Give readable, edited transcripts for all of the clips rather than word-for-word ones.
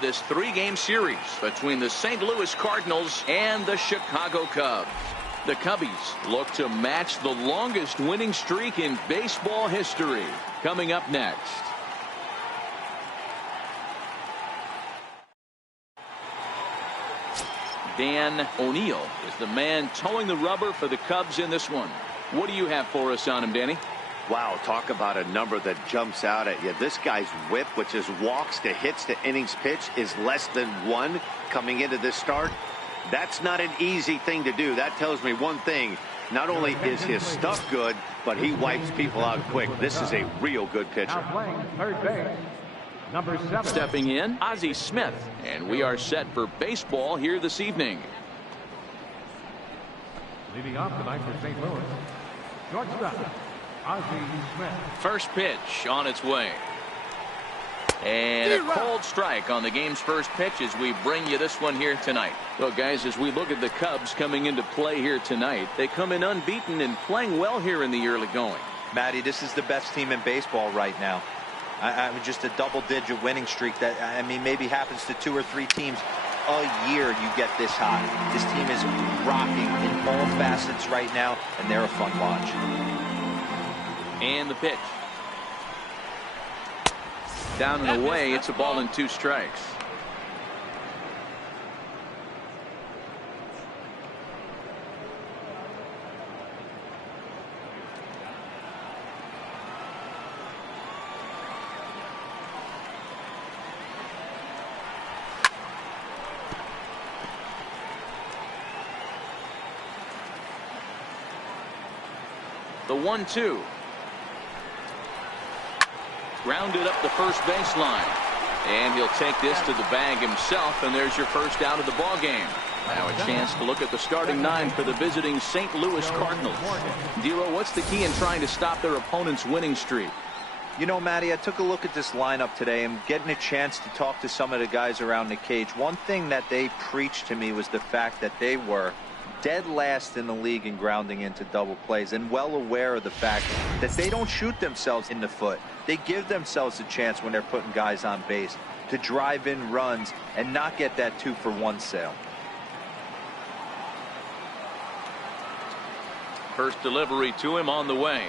This three-game series between the St. Louis Cardinals and the Chicago Cubs. The Cubbies look to match the longest winning streak in baseball history. Coming up next. Dan O'Neill is the man towing the rubber for the Cubs in this one. What do you have for us on him, Danny? Wow, talk about a number that jumps out at you. This guy's whip, which is walks to hits to innings pitch, is less than 1 coming into this start. That's not an easy thing to do. That tells me one thing. Not only is his stuff good, but he wipes people out quick. This is a real good pitcher. Now playing third base, number 7. Stepping in, Ozzie Smith. And we are set for baseball here this evening. Leading off tonight for St. Louis, shortstop, Ozzie Smith. First pitch on its way. And a cold strike on the game's first pitch as we bring you this one here tonight. Well, guys, as we look at the Cubs coming into play here tonight, they come in unbeaten and playing well here in the early going. Matty, this is the best team in baseball right now. I mean, just a double-digit winning streak that, I mean, maybe happens to 2 or 3 teams a year you get this high. This team is rocking in all facets right now, and they're a fun watch. And the pitch. Down and away, it's a ball and 2 strikes. The 1-2. Grounded up the first baseline. And he'll take this to the bag himself, and there's your first out of the ball game. Now a chance to look at the starting 9 for the visiting St. Louis Cardinals. Dero, what's the key in trying to stop their opponent's winning streak? You know, Matty, I took a look at this lineup today and getting a chance to talk to some of the guys around the cage. One thing that they preached to me was the fact that they were dead last in the league in grounding into double plays, and well aware of the fact that they don't shoot themselves in the foot. They give themselves a chance when they're putting guys on base to drive in runs and not get that 2-for-1 sale. First delivery to him on the way.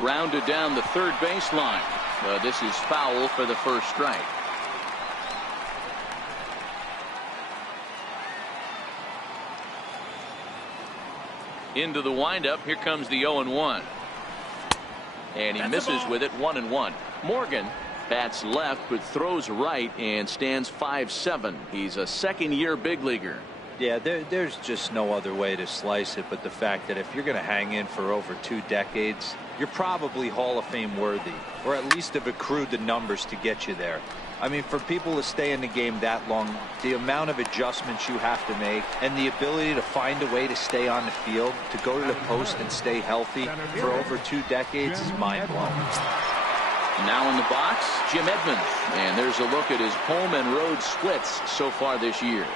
Rounded down the third baseline. This is foul for the first strike. Into the windup. Here comes the 0-1. And he misses with it. 1-1. Morgan bats left but throws right and stands 5'7". He's a second-year big leaguer. Yeah, there's just no other way to slice it but the fact that if you're going to hang in for over 2 decades, you're probably Hall of Fame worthy, or at least have accrued the numbers to get you there. I mean, for people to stay in the game that long, the amount of adjustments you have to make and the ability to find a way to stay on the field, to go to the post and stay healthy for over 2 decades is mind-blowing. Now in the box, Jim Edmonds. And there's a look at his home and road splits so far this year.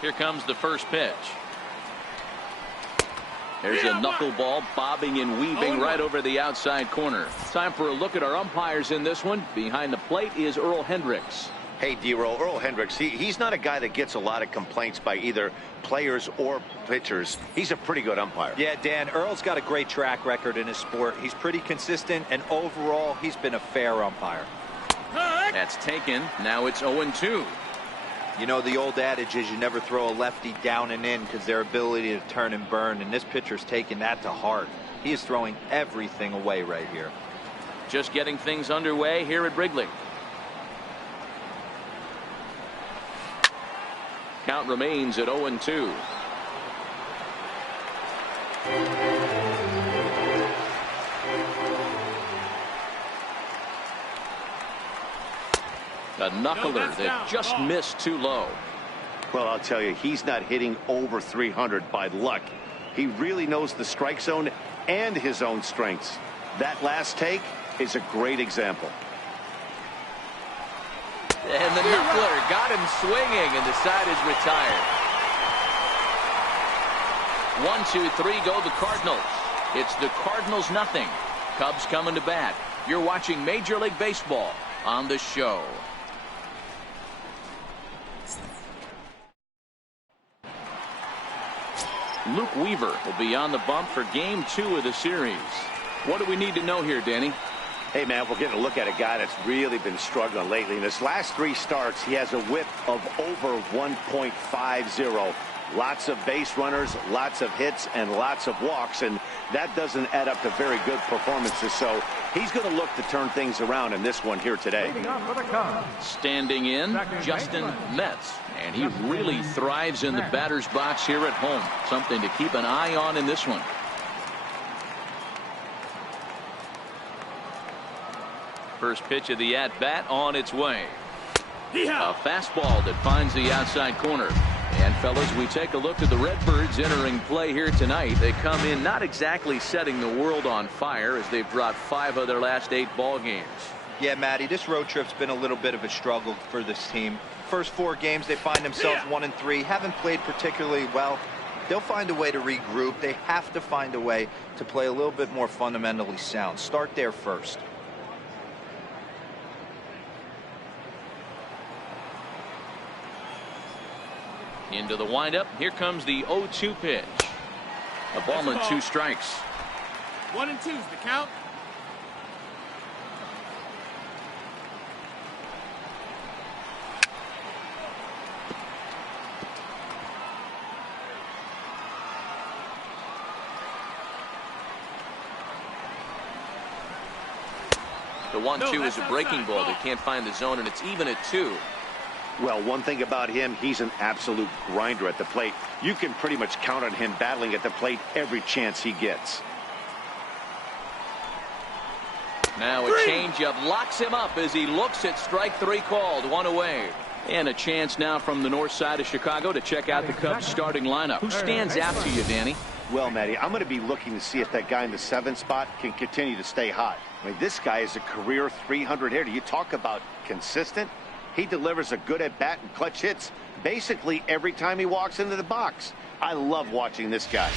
Here comes the first pitch. There's a knuckleball bobbing and weaving right over the outside corner. Time for a look at our umpires in this one. Behind the plate is Earl Hendricks. Hey, Dero, Earl Hendricks, he's not a guy that gets a lot of complaints by either players or pitchers. He's a pretty good umpire. Yeah, Dan, Earl's got a great track record in his sport. He's pretty consistent, and overall, he's been a fair umpire. That's taken. Now it's 0-2. You know, the old adage is you never throw a lefty down and in because their ability to turn and burn, and this pitcher's taking that to heart. He is throwing everything away right here. Just getting things underway here at Wrigley. Count remains at 0-2. A knuckler that just missed too low. Well, I'll tell you, he's not hitting over 300 by luck. He really knows the strike zone and his own strengths. That last take is a great example. And the knuckler got him swinging, and the side is retired. 1-2-3 go the Cardinals. It's the Cardinals nothing. Cubs coming to bat. You're watching Major League Baseball on the show. Luke Weaver will be on the bump for game 2 of the series. What do we need to know here, Danny? Hey, man, we're getting a look at a guy that's really been struggling lately. In his last 3 starts, he has a whip of over 1.50. Lots of base runners, lots of hits, and lots of walks, and that doesn't add up to very good performances. So he's going to look to turn things around in this one here today. Standing in, Justin Metz, and he really thrives in the batter's box here at home. Something to keep an eye on in this one. First pitch of the at-bat on its way. A fastball that finds the outside corner. And fellas, we take a look at the Redbirds entering play here tonight. They come in not exactly setting the world on fire as they've dropped 5 of their last 8 ball games. Yeah, Matty, this road trip's been a little bit of a struggle for this team. First 4 games, they find themselves 1-3, haven't played particularly well. They'll find a way to regroup. They have to find a way to play a little bit more fundamentally sound. Start there first. Into the windup. Here comes the 0-2 pitch. A ball and 2 strikes. 1-2's the count. The 1-2 is a breaking ball. They can't find the zone, and it's even at 2. Well, one thing about him, he's an absolute grinder at the plate. You can pretty much count on him battling at the plate every chance he gets. Now a changeup locks him up as he looks at strike 3 called. 1 away. And a chance now from the north side of Chicago to check out the Cubs starting lineup. Who stands out to you, Danny? Well, Matty, I'm going to be looking to see if that guy in the 7th spot can continue to stay hot. I mean, this guy is a career 300 hitter. You talk about consistent. He delivers a good at-bat and clutch hits basically every time he walks into the box. I love watching this guy.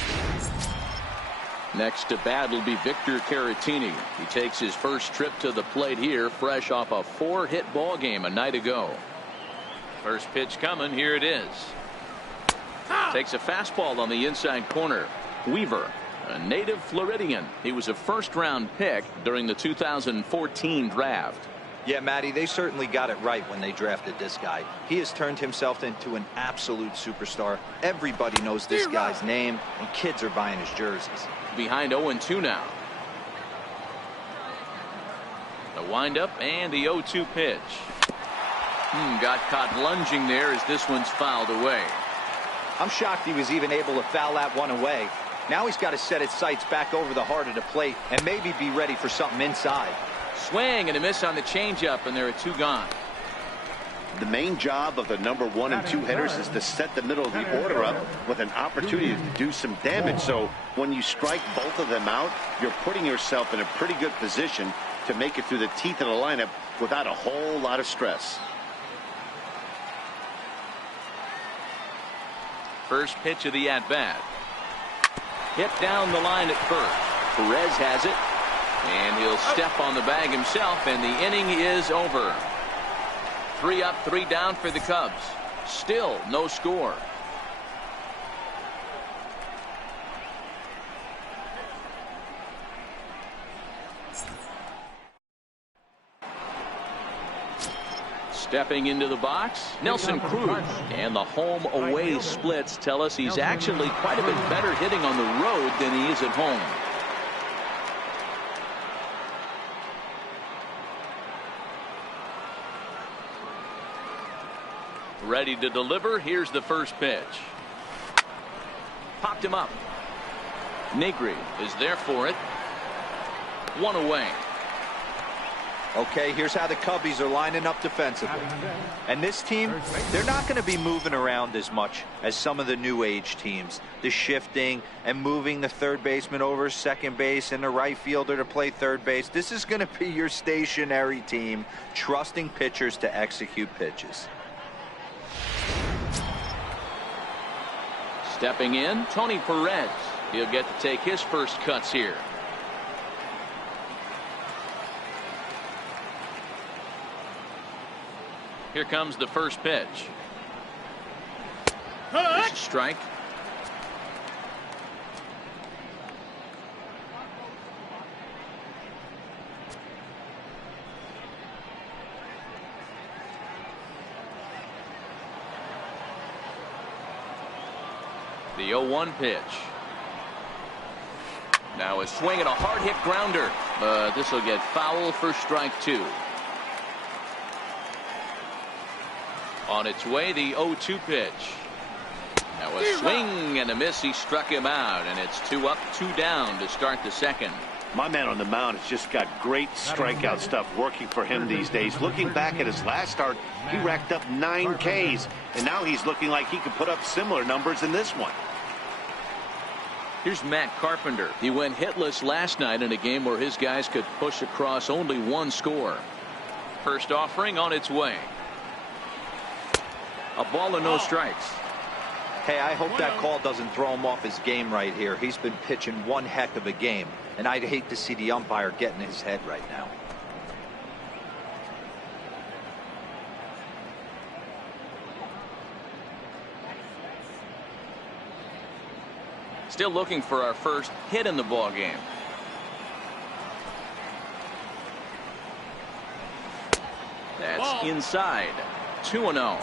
Next to bat will be Victor Caratini. He takes his first trip to the plate here, fresh off a 4-hit ball game a night ago. First pitch coming. Here it is. Takes a fastball on the inside corner. Weaver, a native Floridian. He was a first-round pick during the 2014 draft. Yeah, Matty, they certainly got it right when they drafted this guy. He has turned himself into an absolute superstar. Everybody knows this guy's name, and kids are buying his jerseys. Behind 0-2 now. The windup and the 0-2 pitch. Got caught lunging there as this one's fouled away. I'm shocked he was even able to foul that one away. Now he's got to set his sights back over the heart of the plate and maybe be ready for something inside. Swing and a miss on the changeup, and there are 2 gone. The main job of the number 1 and 2 hitters is to set the middle of the order up with an opportunity to do some damage. So when you strike both of them out, you're putting yourself in a pretty good position to make it through the teeth of the lineup without a whole lot of stress. First pitch of the at-bat. Hit down the line at first. Perez has it. And he'll step on the bag himself, and the inning is over. 3 up, 3 down for the Cubs. Still no score. Stepping into the box, Nelson Cruz. And the home-away splits tell us he's actually quite a bit better hitting on the road than he is at home. Ready to deliver. Here's the first pitch. Popped him up. Negri is there for it. 1 away. Okay, here's how the Cubbies are lining up defensively. And this team, they're not going to be moving around as much as some of the new age teams. The shifting and moving the third baseman over second base and the right fielder to play third base. This is going to be your stationary team, trusting pitchers to execute pitches. Stepping in, Tony Perez. He'll get to take his first cuts here. Here comes the first pitch. There's a strike. The 0-1 pitch. Now a swing and a hard hit grounder, but this will get foul for strike 2. On its way, the 0-2 pitch. Now a swing and a miss. He struck him out, and it's 2 up, 2 down to start the second. My man on the mound has just got great strikeout stuff working for him these days. Looking back at his last start, he racked up 9 Ks, and now he's looking like he could put up similar numbers in this one. Here's Matt Carpenter. He went hitless last night in a game where his guys could push across only 1 score. First offering on its way. A ball and no strikes. Hey, I hope that call doesn't throw him off his game right here. He's been pitching one heck of a game, and I'd hate to see the umpire get in his head right now. Still looking for our first hit in the ball game. That's inside. 2-0.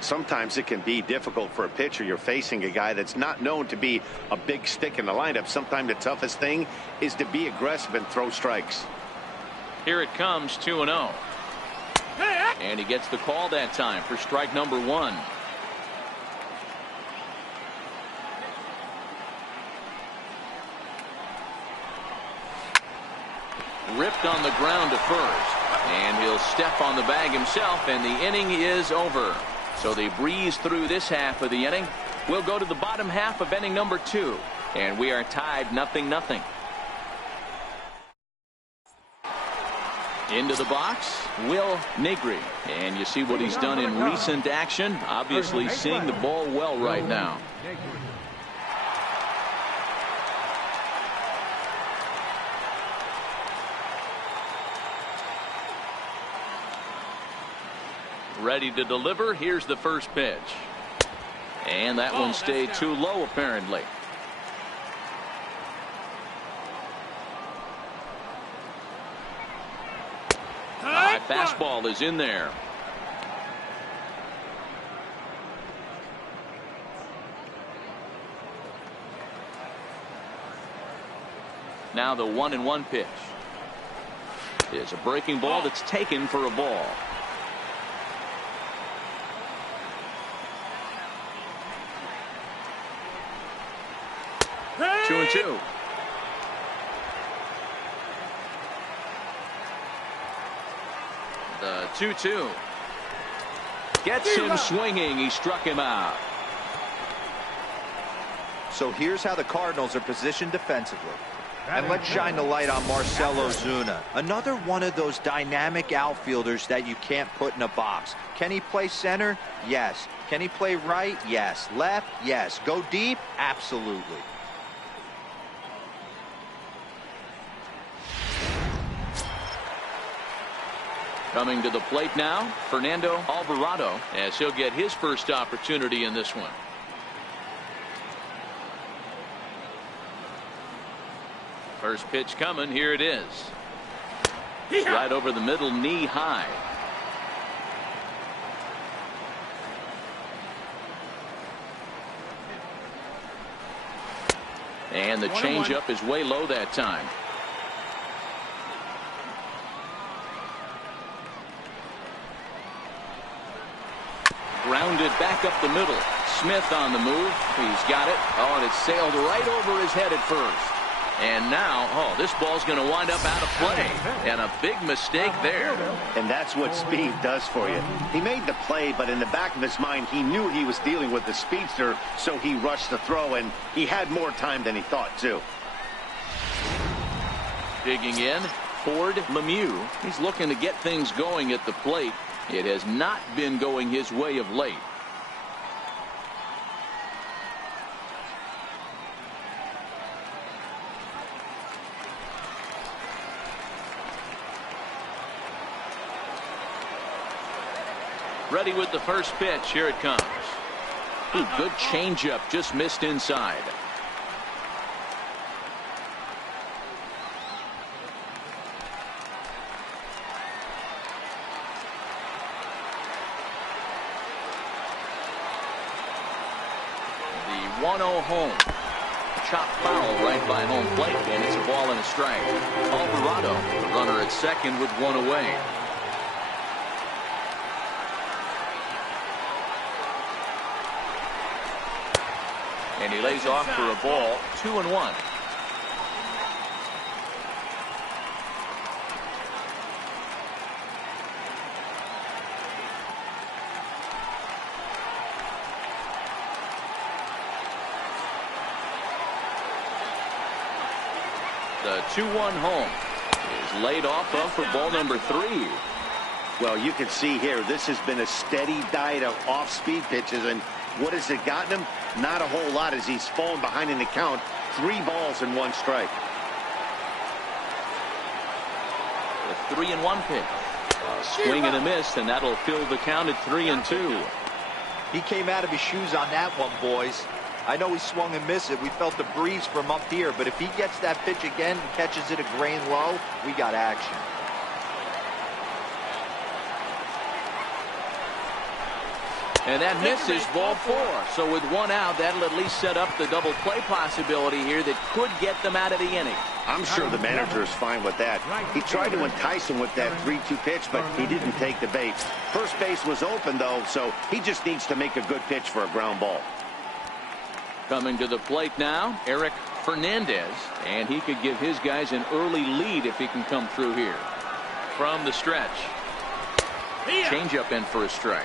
Sometimes it can be difficult for a pitcher. You're facing a guy that's not known to be a big stick in the lineup. Sometimes the toughest thing is to be aggressive and throw strikes. Here it comes, 2-0. And he gets the call that time for strike number 1. Ripped on the ground to first, and he'll step on the bag himself, and the inning is over. So they breeze through this half of the inning. We'll go to the bottom half of inning number 2, and we are tied 0-0. Into the box, Will Negri, and you see what he's done in recent action. Obviously seeing the ball well right now. Ready to deliver. Here's the first pitch. And that one stayed too low, apparently. High fastball is in there. Now the 1-1 pitch. Is a breaking ball that's taken for a ball. 2-2. The 2-2. Gets him swinging. He struck him out. So here's how the Cardinals are positioned defensively. And let's shine the light on Marcell Ozuna. Another one of those dynamic outfielders that you can't put in a box. Can he play center? Yes. Can he play right? Yes. Left? Yes. Go deep? Absolutely. Coming to the plate now, Fernando Alvarado, as he'll get his first opportunity in this one. First pitch coming. Here it is. Right over the middle, knee high. And the changeup is way low that time. Grounded back up the middle. Smith on the move. He's got it. Oh, and it sailed right over his head at first. And now, oh, this ball's going to wind up out of play. And a big mistake there. And that's what speed does for you. He made the play, but in the back of his mind, he knew he was dealing with the speedster, so he rushed the throw, and he had more time than he thought, too. Digging in, Ford Lemieux. He's looking to get things going at the plate. It has not been going his way of late. Ready with the first pitch. Here it comes. Ooh, good changeup, just missed inside. The 1-0 home. Chop foul right by home plate, and it's a ball and a strike. Alvarado, the runner at second with one away. And he lays off for a ball, 2-1. The 2-1 home is laid off of for ball number 3. Well, you can see here, this has been a steady diet of off-speed pitches, and what has it gotten him? Not a whole lot as he's fallen behind in the count. 3 balls and 1 strike. The 3-1 pitch. Swing and a miss, and that'll fill the count at 3-2. He came out of his shoes on that one, boys. I know he swung and missed it. We felt the breeze from up here, but if he gets that pitch again and catches it a grain low, we got action. And that misses, ball 4. So with 1 out, that'll at least set up the double play possibility here that could get them out of the inning. I'm sure the manager is fine with that. He tried to entice him with that 3-2 pitch, but he didn't take the bait. First base was open, though, so he just needs to make a good pitch for a ground ball. Coming to the plate now, Eric Fernandez, and he could give his guys an early lead if he can come through here. From the stretch. Changeup in for a strike.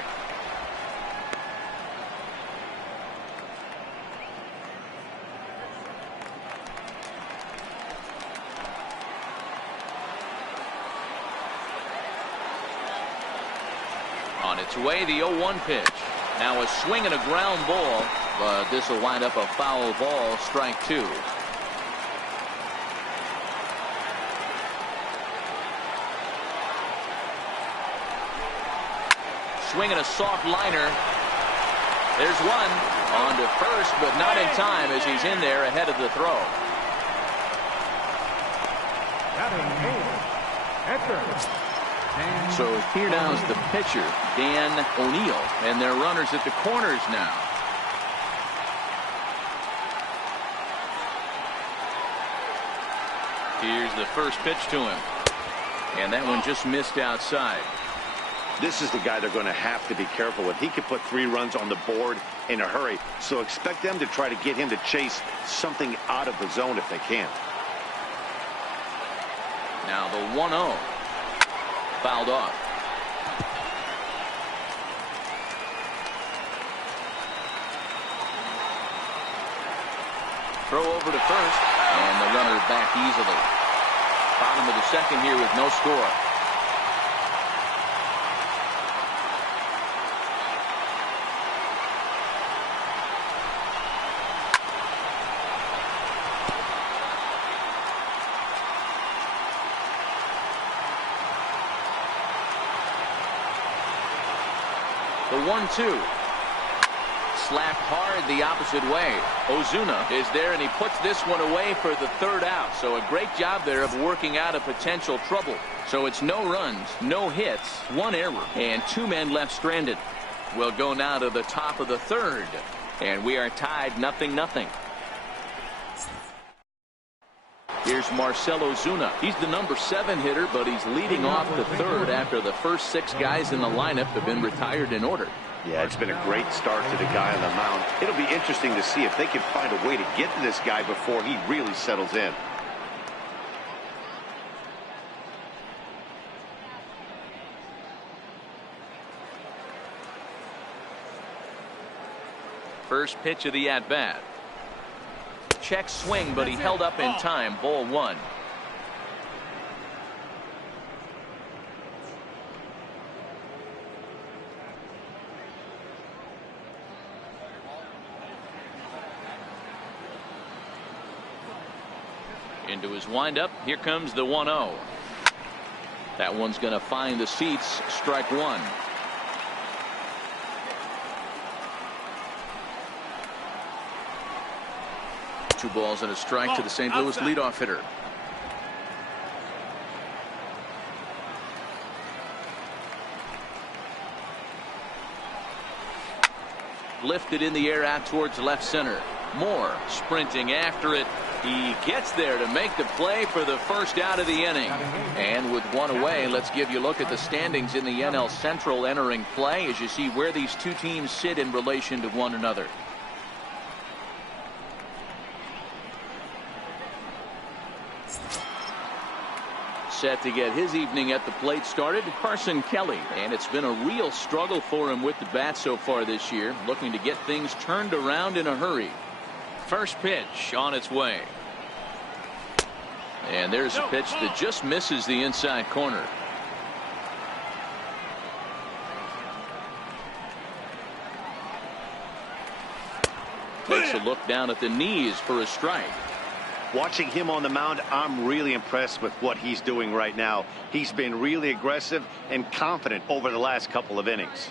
On its way, the 0-1 pitch. Now a swing and a ground ball, but this will wind up a foul ball, strike 2. Swing and a soft liner. There's one on to first, but not in time as he's in there ahead of the throw. So here now is the pitcher, Dan O'Neill, and they're runners at the corners now. Here's the first pitch to him, and that one just missed outside. This is the guy they're going to have to be careful with. He could put 3 runs on the board in a hurry, so expect them to try to get him to chase something out of the zone if they can. Now the 1-0. Fouled off. Throw over to first, and the runner back easily. Bottom of the second here with no score. The 1-2. Slapped hard the opposite way. Ozuna is there, and he puts this one away for the 3rd out. So a great job there of working out a potential trouble. So it's no runs, no hits, 1 error, and 2 men left stranded. We'll go now to the top of the 3rd, and we are tied 0-0. Here's Marcell Ozuna. He's the number 7 hitter, but he's leading off the 3rd after the first 6 guys in the lineup have been retired in order. Yeah, it's been a great start to the guy on the mound. It'll be interesting to see if they can find a way to get to this guy before he really settles in. First pitch of the at-bat. Check swing, but he held up in time. Ball 1. Into his windup. Here comes the 1-0. That one's going to find the seats. Strike 1. 2 balls and a strike to the St. Louis leadoff hitter. Lifted in the air out towards left center. Moore sprinting after it. He gets there to make the play for the first out of the inning. And with 1 away, let's give you a look at the standings in the NL Central entering play as you see where these 2 teams sit in relation to one another. Set to get his evening at the plate started, Carson Kelly. And it's been a real struggle for him with the bat so far this year, looking to get things turned around in a hurry. First pitch on its way. And there's a pitch that just misses the inside corner. Takes a look down at the knees for a strike. Watching him on the mound, I'm really impressed with what he's doing right now. He's been really aggressive and confident over the last couple of innings.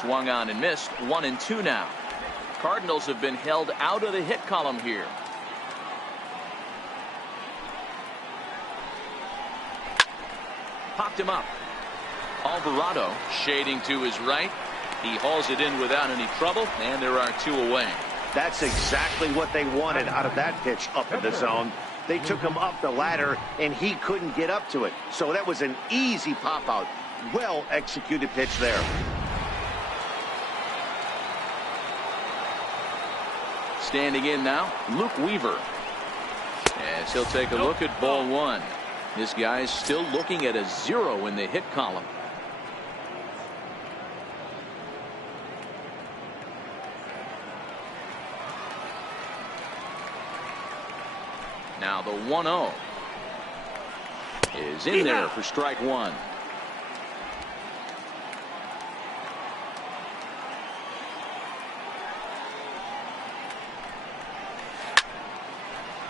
Swung on and missed. 1-2 now. Cardinals have been held out of the hit column here. Popped him up. Alvarado shading to his right. He hauls it in without any trouble, and there are 2 away. That's exactly what they wanted out of that pitch up in the zone. They took him up the ladder, and he couldn't get up to it. So that was an easy pop out. Well executed pitch there. Standing in now, Luke Weaver. As he'll take a look at ball 1. This guy's still looking at a 0 in the hit column. Now the 1-0 is in there for strike 1.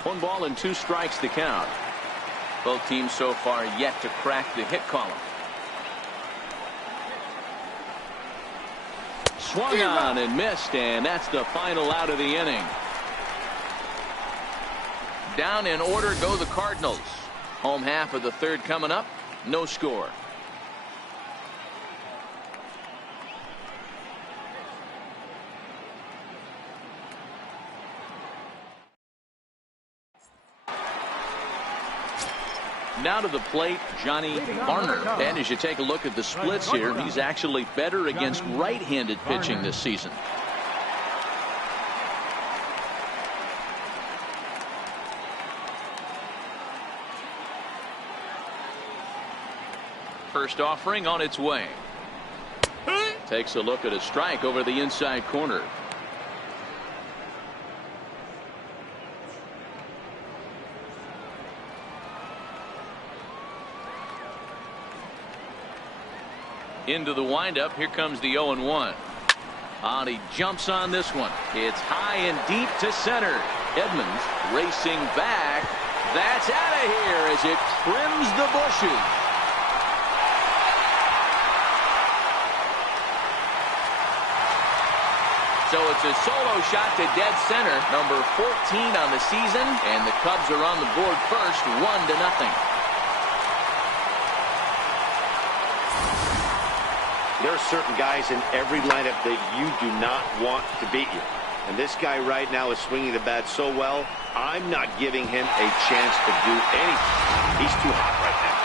One ball and 2 strikes to count. Both teams so far yet to crack the hit column. Swung on and missed, and that's the final out of the inning. Down in order go the Cardinals. Home half of the 3rd coming up. No score. Now to the plate, Johnny Varner. And as you take a look at the splits here, he's actually better against right-handed pitching this season. First offering on its way. Takes a look at a strike over the inside corner. Into the windup. Here comes the 0-1. And he jumps on this one. It's high and deep to center. Edmonds racing back. That's out of here as it trims the bushes. So it's a solo shot to dead center, number 14 on the season, and the Cubs are on the board first, 1-0. There are certain guys in every lineup that you do not want to beat you. And this guy right now is swinging the bat so well, I'm not giving him a chance to do anything. He's too hot right now.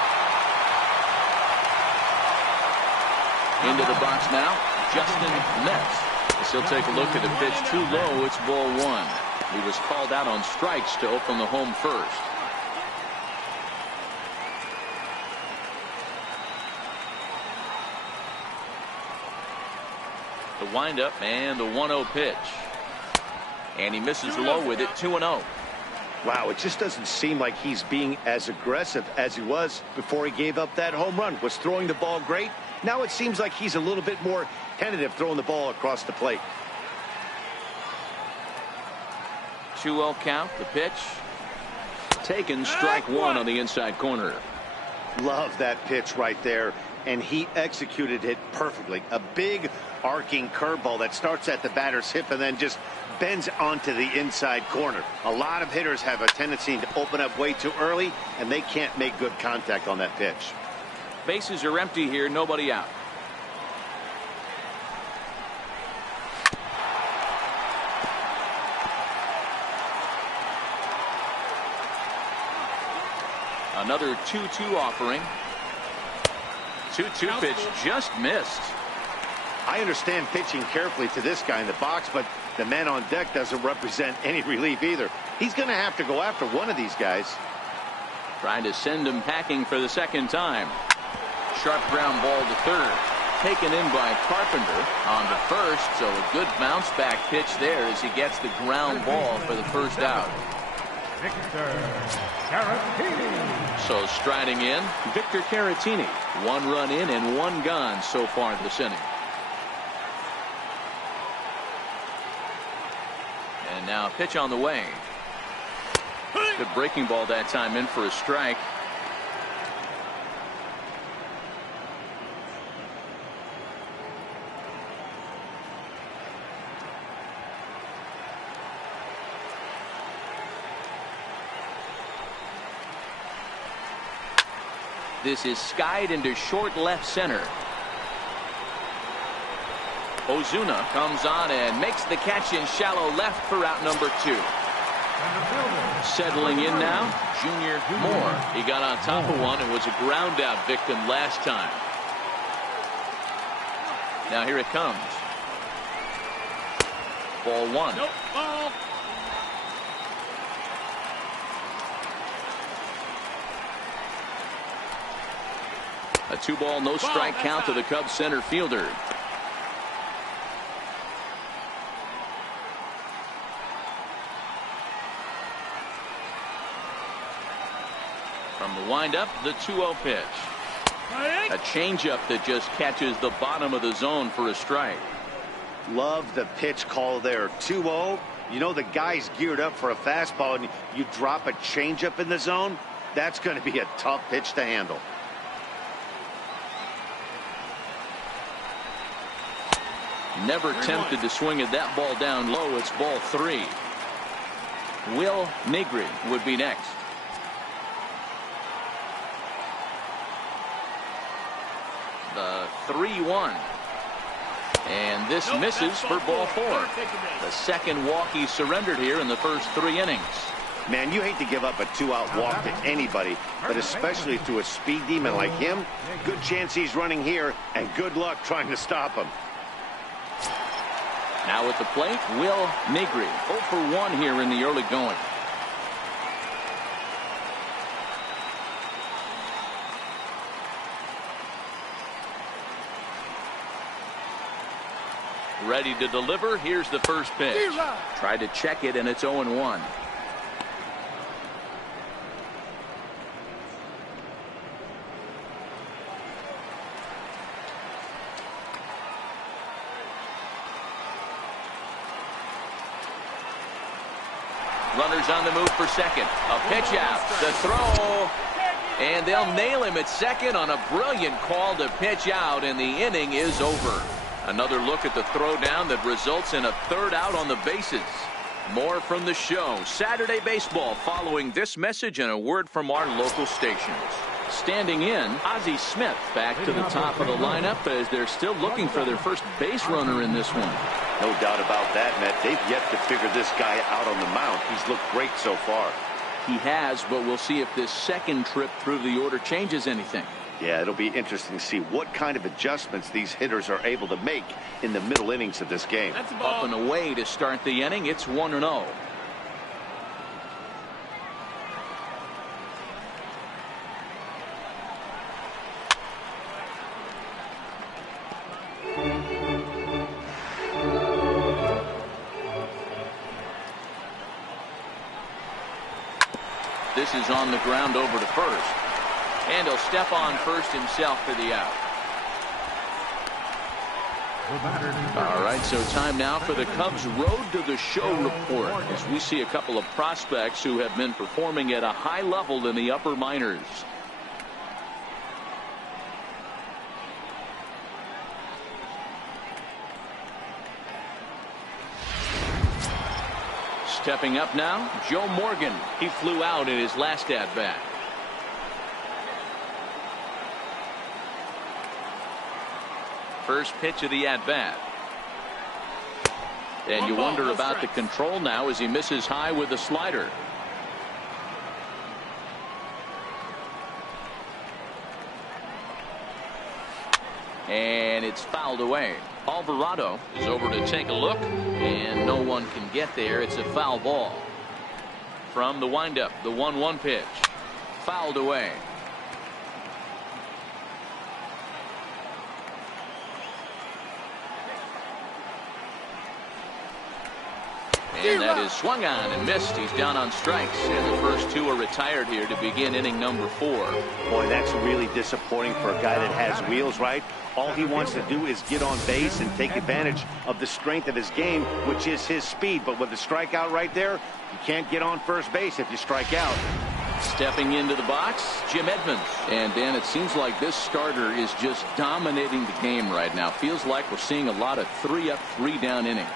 Into the box now, Justin Metz. As he'll take a look at the pitch too low, it's ball 1. He was called out on strikes to open the home first. The windup and the 1-0 pitch. And he misses low with it, 2-0. Wow, it just doesn't seem like he's being as aggressive as he was before he gave up that home run. Was throwing the ball great. Now it seems like he's a little bit more tentative throwing the ball across the plate. 2-0 count, the pitch. Taken, strike one on the inside corner. Love that pitch right there, and he executed it perfectly. A big arcing curveball that starts at the batter's hip and then just bends onto the inside corner. A lot of hitters have a tendency to open up way too early, and they can't make good contact on that pitch. Bases are empty here, nobody out. Another 2-2 offering. 2-2 pitch just missed. I understand pitching carefully to this guy in the box, but the man on deck doesn't represent any relief either. He's going to have to go after one of these guys. Trying to send him packing for the second time. Sharp ground ball to third. Taken in by Carpenter on to first, so a good bounce back pitch there as he gets the ground ball for the first out. So striding in, Victor Caratini. 1 run in and 1 gone so far this inning. And now pitch on the way. Good breaking ball that time in for a strike. This is skied into short left center. Ozuna comes on and makes the catch in shallow left for out number 2. Settling in now, Junior Moore. He got on top of one and was a ground out victim last time. Now here it comes. Ball 1. Nope, ball. A 2-ball, no strike count to the Cubs center fielder. From the windup, the 2-0 pitch. A changeup that just catches the bottom of the zone for a strike. Love the pitch call there. 2-0. You know the guy's geared up for a fastball, and you drop a changeup in the zone. That's going to be a tough pitch to handle. Never tempted to swing at that ball down low. It's ball 3. Will Negri would be next. The 3-1. And this misses for ball 4. The second walk he surrendered here in the first 3 innings. Man, you hate to give up a 2-out walk to anybody, but especially to a speed demon like him. Good chance he's running here, and good luck trying to stop him. Now at the plate, Will Negri. 0 for 1 here in the early going. Ready to deliver. Here's the first pitch. Tried to check it, and it's 0-1. Runners on the move for second. A pitch out. The throw. And they'll nail him at second on a brilliant call to pitch out, and the inning is over. Another look at the throw down that results in a 3rd out on the bases. More from the show. Saturday Baseball following this message and a word from our local stations. Standing in, Ozzie Smith back to the top of the lineup as they're still looking for their first base runner in this one. No doubt about that, Matt. They've yet to figure this guy out on the mound. He's looked great so far. He has, but we'll see if this second trip through the order changes anything. Yeah, it'll be interesting to see what kind of adjustments these hitters are able to make in the middle innings of this game. That's a ball. Up and away to start the inning. It's 1-0. This is on the ground over to first. And he'll step on first himself for the out. All right, so time now for the Cubs Road to the Show report, as we see a couple of prospects who have been performing at a high level in the upper minors. Stepping up now, Joe Morgan. He flew out in his last at-bat. First pitch of the at-bat. And you wonder about the control now as he misses high with the slider. And it's fouled away. Alvarado is over to take a look, and no one can get there. It's a foul ball. From the windup, the 1-1 pitch. Fouled away. And that is swung on and missed. He's down on strikes, and the first two are retired here to begin inning number 4. Boy, that's really disappointing for a guy that has wheels, right? All he wants to do is get on base and take advantage of the strength of his game, which is his speed. But with the strikeout right there, you can't get on first base if you strike out. Stepping into the box, Jim Edmonds. And Dan, it seems like this starter is just dominating the game right now. Feels like we're seeing a lot of 3-up, 3-down innings.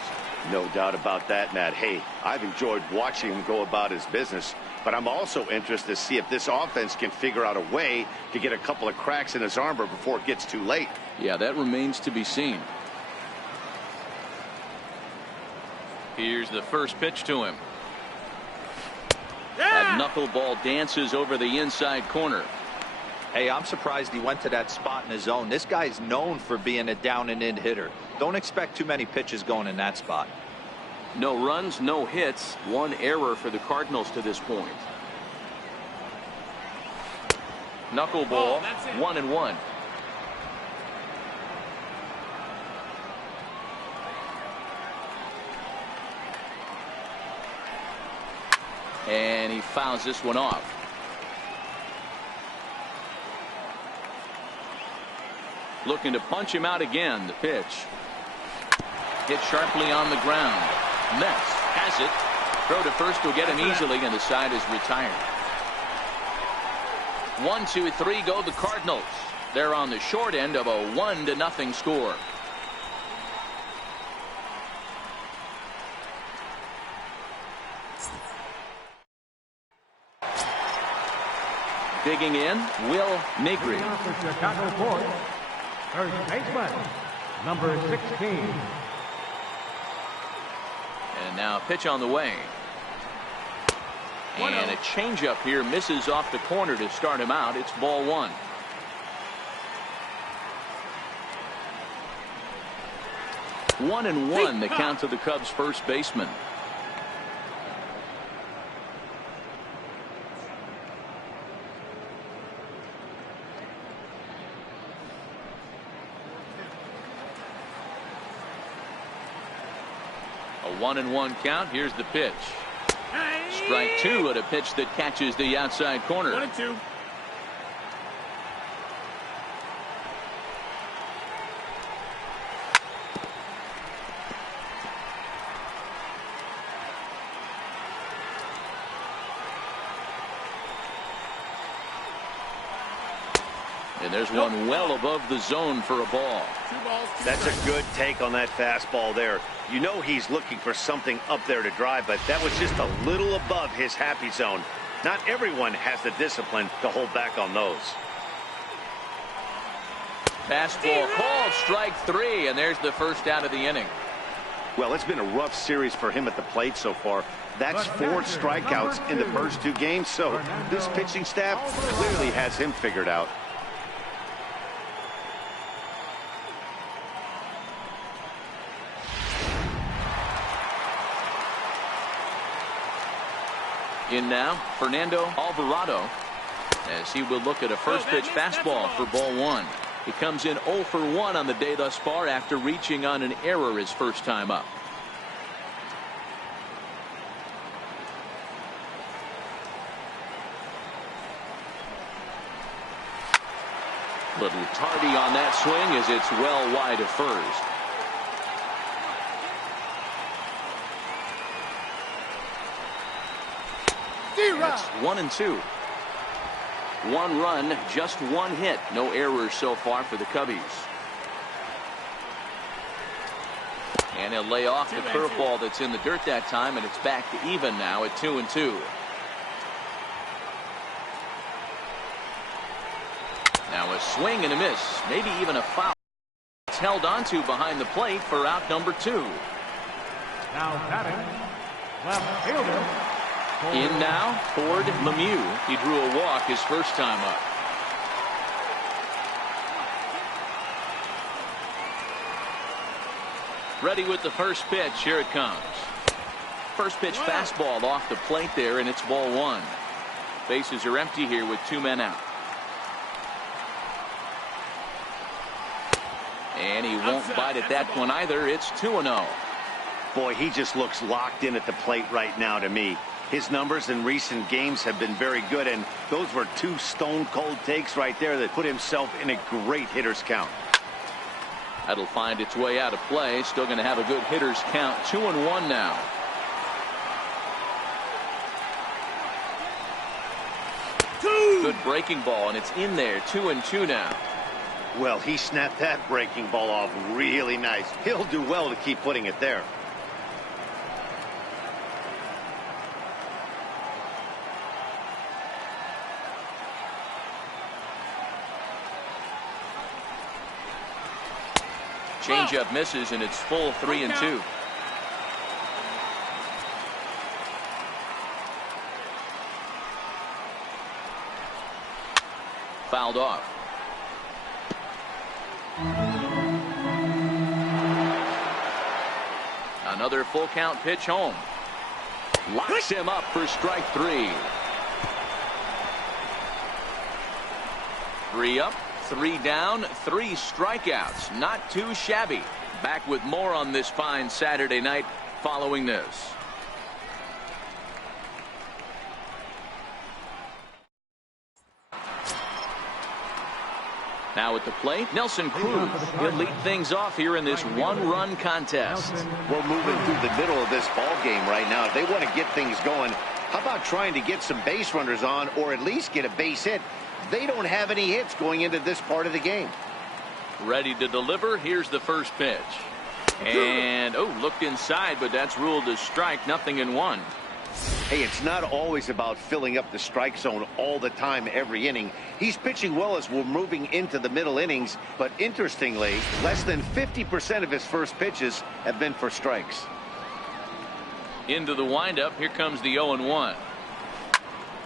No doubt about that, Matt. Hey, I've enjoyed watching him go about his business, but I'm also interested to see if this offense can figure out a way to get a couple of cracks in his armor before it gets too late. Yeah, that remains to be seen. Here's the first pitch to him. That knuckleball dances over the inside corner. Hey, I'm surprised he went to that spot in his zone. This guy's known for being a down and in hitter. Don't expect too many pitches going in that spot. No runs, no hits, one error for the Cardinals to this point. Knuckleball, 1-1. And he fouls this one off. Looking to punch him out again. The pitch hit sharply on the ground. Mets has it. Throw to first will get him easily, and the side is retired. 1, 2, 3 go the Cardinals. They're on the short end of a 1-0 score. Digging in, Will Negri. Chicago Ford, first baseman, number 16. And now a pitch on the way. And a changeup here misses off the corner to start him out. It's ball 1. One and one, the count to the Cubs' first baseman. A 1-1 count. Here's the pitch. Strike 2 at a pitch that catches the outside corner. 1-2. And there's one well above the zone for a ball. 2 balls, 2 That's strikes. a good take on that fastball there. You know he's looking for something up there to drive, but that was just a little above his happy zone. Not everyone has the discipline to hold back on those. Fastball called, strike 3, and there's the first out of the inning. Well, it's been a rough series for him at the plate so far. That's 4 strikeouts in the first 2 games, so this pitching staff clearly has him figured out. In now, Fernando Alvarado, as he will look at a first pitch fastball for ball 1. He comes in 0 for 1 on the day thus far after reaching on an error his first time up. Little tardy on that swing as it's well wide of first. It's 1-2. One run, just one hit. No errors so far for the Cubbies. And he'll lay off the curveball that's in the dirt that time, and it's back to even now at 2-2. Now a swing and a miss, maybe even a foul. It's held onto behind the plate for out number 2. Now batting, left fielder. In now, Ford Lemieux. He drew a walk his first time up. Ready with the first pitch. Here it comes. First pitch fastball off the plate there, and it's ball 1. Bases are empty here with 2 men out. And he won't bite at that one either. It's 2-0. Boy, he just looks locked in at the plate right now to me. His numbers in recent games have been very good, and those were 2 stone-cold takes right there that put himself in a great hitter's count. That'll find its way out of play. Still going to have a good hitter's count. 2-1 now. Good breaking ball, and it's in there. 2-2 now. Well, he snapped that breaking ball off really nice. He'll do well to keep putting it there. Changeup misses, and it's full 3-2. Fouled off. Another full count pitch home. Locks him up for strike 3. 3 up, 3 down, 3 strikeouts. Not too shabby. Back with more on this fine Saturday night following this. Now at the plate, Nelson Cruz. He'll lead things off here in this one-run contest. We're moving through the middle of this ball game right now. If they want to get things going, how about trying to get some base runners on, or at least get a base hit? They don't have any hits going into this part of the game. Ready to deliver. Here's the first pitch. And, looked inside, but that's ruled as strike. 0-1. Hey, it's not always about filling up the strike zone all the time every inning. He's pitching well as we're moving into the middle innings, but interestingly, less than 50% of his first pitches have been for strikes. Into the windup. Here comes the 0-1.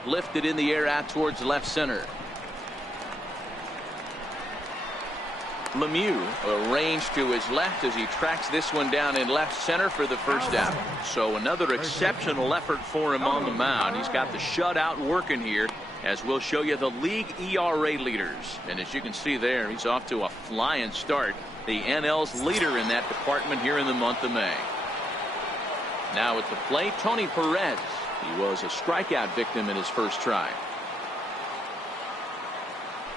Lifted in the air out towards left center. Lemieux arranged to his left as he tracks this one down in left center for the first out. So another exceptional effort for him on the mound. He's got the shutout working here, as we'll show you the league ERA leaders. And as you can see there, he's off to a flying start. The NL's leader in that department here in the month of May. Now at the plate, Tony Perez. He was a strikeout victim in his first try.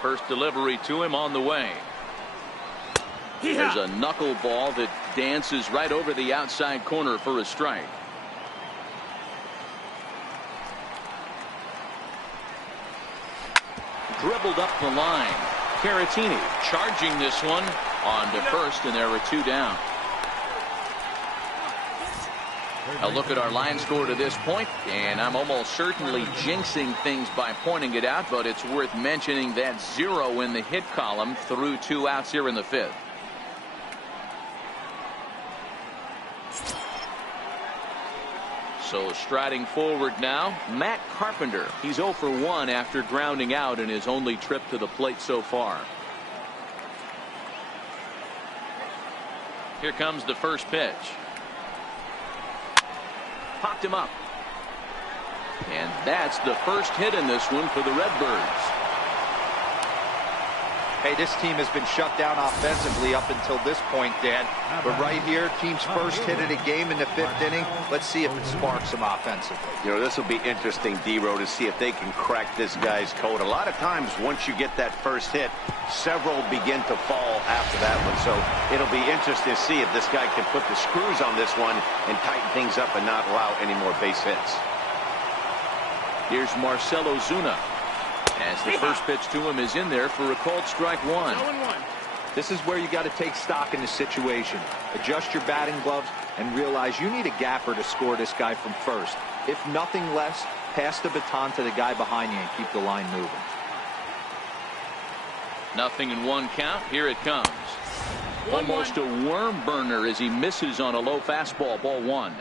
First delivery to him on the way. There's a knuckleball that dances right over the outside corner for a strike. Dribbled up the line. Caratini charging this one on to first, and there were 2 down. A look at our line score to this point, and I'm almost certainly jinxing things by pointing it out, but it's worth mentioning that 0 in the hit column through 2 outs here in the 5th. So striding forward now, Matt Carpenter. He's 0 for 1 after grounding out in his only trip to the plate so far. Here comes the first pitch. Popped him up. And that's the first hit in this one for the Redbirds. Hey, this team has been shut down offensively up until this point, Dan. But right here, team's first hit of the game in the 5th inning. Let's see if it sparks them offensively. You know, this will be interesting, D-Row, to see if they can crack this guy's code. A lot of times, once you get that first hit, several begin to fall after that one. So it'll be interesting to see if this guy can put the screws on this one and tighten things up and not allow any more base hits. Here's Marcell Ozuna. As the first pitch to him is in there for a called strike one. 0-1. This is where you got to take stock in the situation. Adjust your batting gloves and realize you need a gapper to score this guy from first. If nothing less, pass the baton to the guy behind you and keep the line moving. 0-1 count. Here it comes. Almost a worm burner as he misses on a low fastball. Ball one.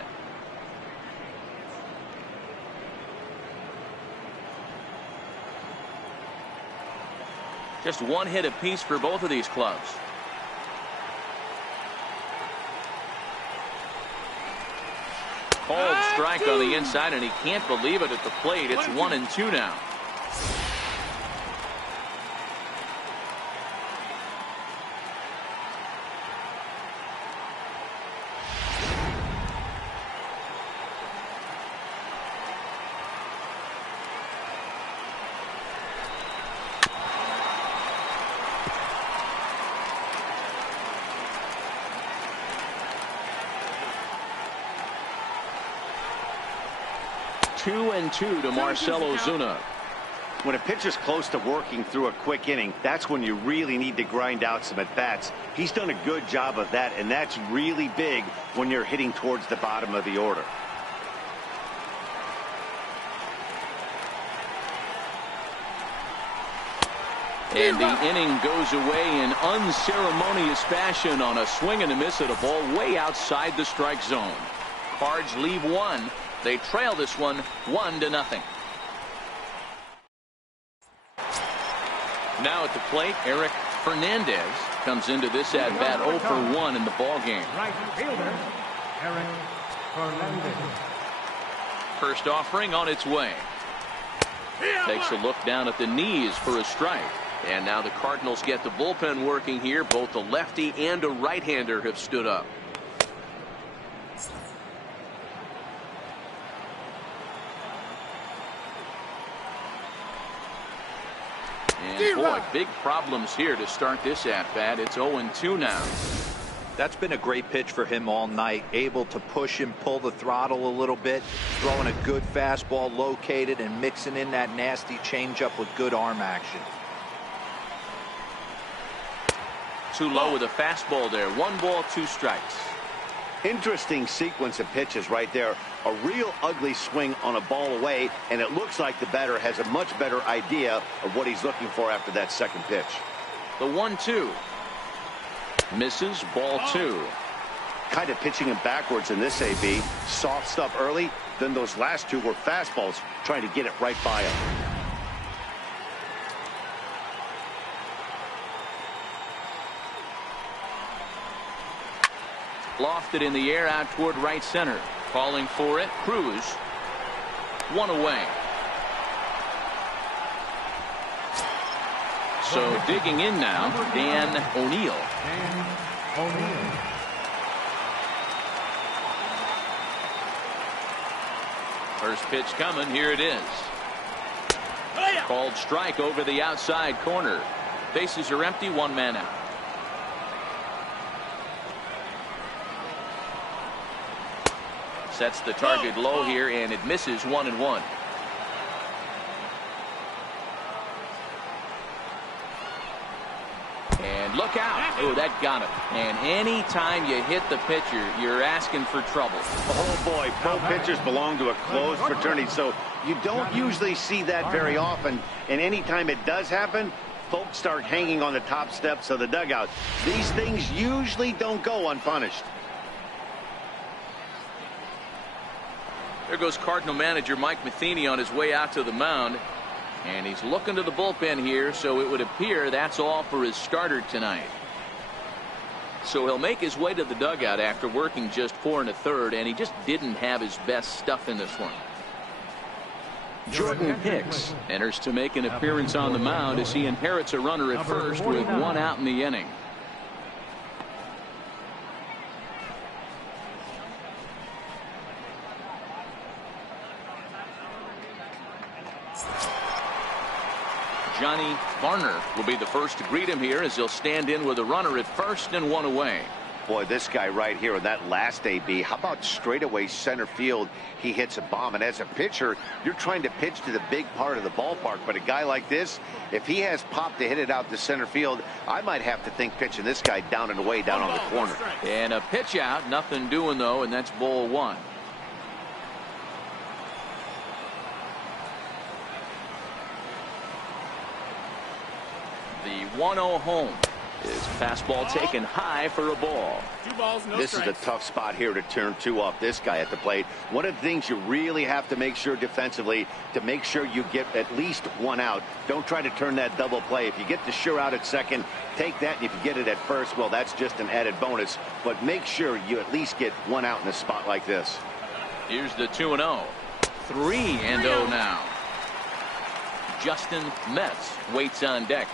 Just one hit apiece for both of these clubs. Called strike on the inside, and he can't believe it at the plate. It's 1-2 now. Two and two to Marcell Ozuna. When a pitcher's close to working through a quick inning, that's when you really need to grind out some at-bats. He's done a good job of that, and that's really big when you're hitting towards the bottom of the order. And the inning goes away in unceremonious fashion on a swing and a miss at a ball way outside the strike zone. Cards leave one. They trail this one 1-0. Now at the plate, Eric Fernandez comes into this at bat 0 for 1 in the ball game. Right fielder, Eric Fernandez. First offering on its way. Takes a look down at the knees for a strike. And now the Cardinals get the bullpen working here. Both a lefty and a right-hander have stood up. And boy, big problems here to start this at-bat. It's 0-2 now. That's been a great pitch for him all night. Able to push and pull the throttle a little bit. Throwing a good fastball located and mixing in that nasty changeup with good arm action. Too low with a fastball there. 1 ball, 2 strikes. Interesting sequence of pitches right there. A real ugly swing on a ball away, and it looks like the batter has a much better idea of what he's looking for after that second pitch. The 1-2. Misses. Ball 2. Kind of pitching him backwards in this AB. Soft stuff early, then those last 2 were fastballs, trying to get it right by him. Lofted in the air out toward right center. Calling for it. Cruz. 1 away. So digging in now, Dan O'Neill. Dan O'Neill. First pitch coming. Here it is. Called strike over the outside corner. Bases are empty. 1 man out. Sets the target low here, and it misses. 1-1. And look out. Oh, that got him. And anytime you hit the pitcher, you're asking for trouble. Oh, boy. Pro pitchers belong to a closed fraternity, so you don't usually see that very often. And anytime it does happen, folks start hanging on the top steps of the dugout. These things usually don't go unpunished. There goes Cardinal manager Mike Matheny on his way out to the mound. And he's looking to the bullpen here, so it would appear that's all for his starter tonight. So he'll make his way to the dugout after working just 4 1/3, and he just didn't have his best stuff in this one. Jordan Hicks enters to make an appearance on the mound as he inherits a runner at first with 1 out in the inning. Johnny Varner will be the first to greet him here as he'll stand in with a runner at first and 1 away. Boy, this guy right here in that last AB, how about straightaway center field? He hits a bomb, and as a pitcher, you're trying to pitch to the big part of the ballpark, but a guy like this, if he has pop to hit it out to center field, I might have to think pitching this guy down and away down on the corner. And a pitch out, nothing doing though, and that's ball one. The 1-0 home. His fastball taken high for a ball. 2 balls, no This strikes. is a tough spot here to turn 2 off this guy at the plate. One of the things you really have to make sure defensively, to make sure you get at least 1 out. Don't try to turn that double play. If you get the sure out at second, take that, and if you get it at first, well, that's just an added bonus. But make sure you at least get 1 out in a spot like this. Here's the 2-0. 3-0 now. Justin Metz waits on deck.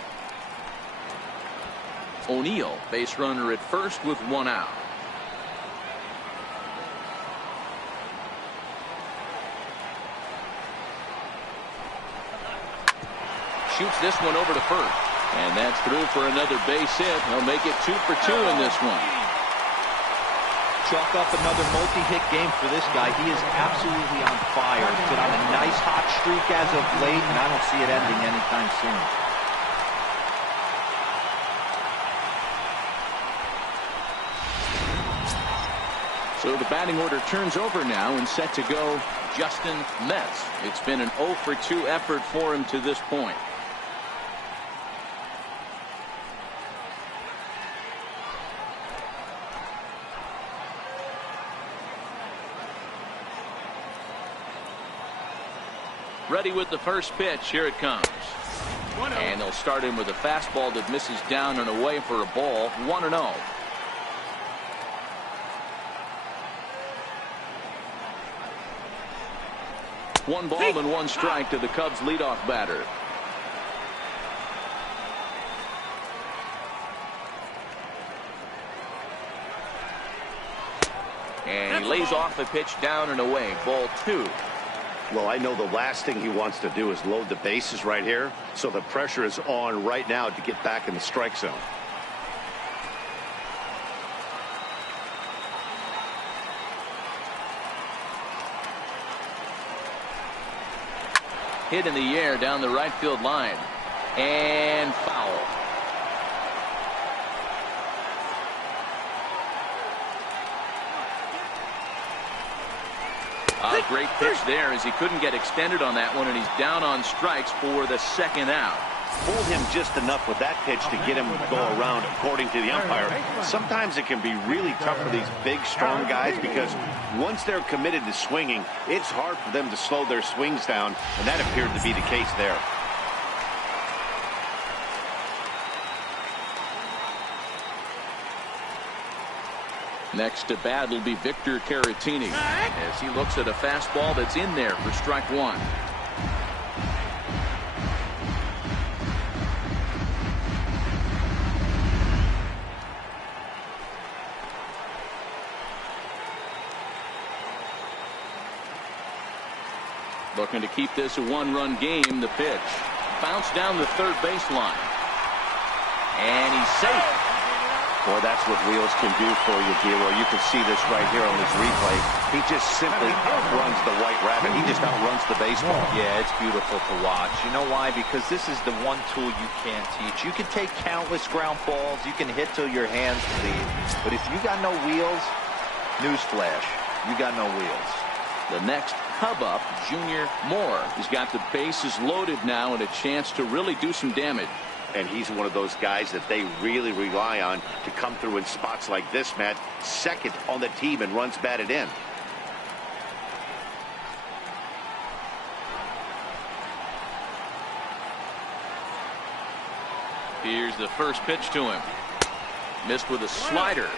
O'Neill, base runner at first with 1 out. Shoots this one over to first. And that's through for another base hit. He'll make it 2 for 2 in this one. Chalk up another multi-hit game for this guy. He is absolutely on fire. He's been on a nice hot streak as of late, and I don't see it ending anytime soon. So the batting order turns over now, and set to go Justin Metz. It's been an 0 for 2 effort for him to this point. Ready with the first pitch. Here it comes. And they'll start in with a fastball that misses down and away for a ball. 1-0. One ball and 1 strike to the Cubs leadoff batter. And he lays off the pitch down and away. Ball 2. Well, I know the last thing he wants to do is load the bases right here, so the pressure is on right now to get back in the strike zone. Hit in the air down the right field line. And foul. A great pitch there as he couldn't get extended on that one, and he's down on strikes for the 2nd out. Fooled him just enough with that pitch to get him to go around, according to the umpire. Sometimes it can be really tough for these big, strong guys, because once they're committed to swinging, it's hard for them to slow their swings down, and that appeared to be the case there. Next to bat will be Victor Caratini as he looks at a fastball that's in there for strike 1. Looking to keep this a 1-run game. The pitch bounced down the third baseline, and he's safe. Boy, that's what wheels can do for you, D'Lo. You can see this right here on this replay. He just simply outruns the White Rabbit. He just outruns the baseball. Yeah, it's beautiful to watch. You know why? Because this is the one tool you can't teach. You can take countless ground balls. You can hit till your hands bleed. But if you got no wheels, newsflash, you got no wheels. The next Cub up, Junior Moore. He's got the bases loaded now and a chance to really do some damage. And he's one of those guys that they really rely on to come through in spots like this, Matt. 2nd on the team and runs batted in. Here's the first pitch to him. Missed with a slider.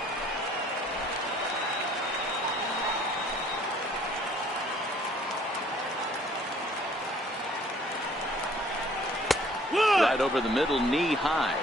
Right over the middle, knee high.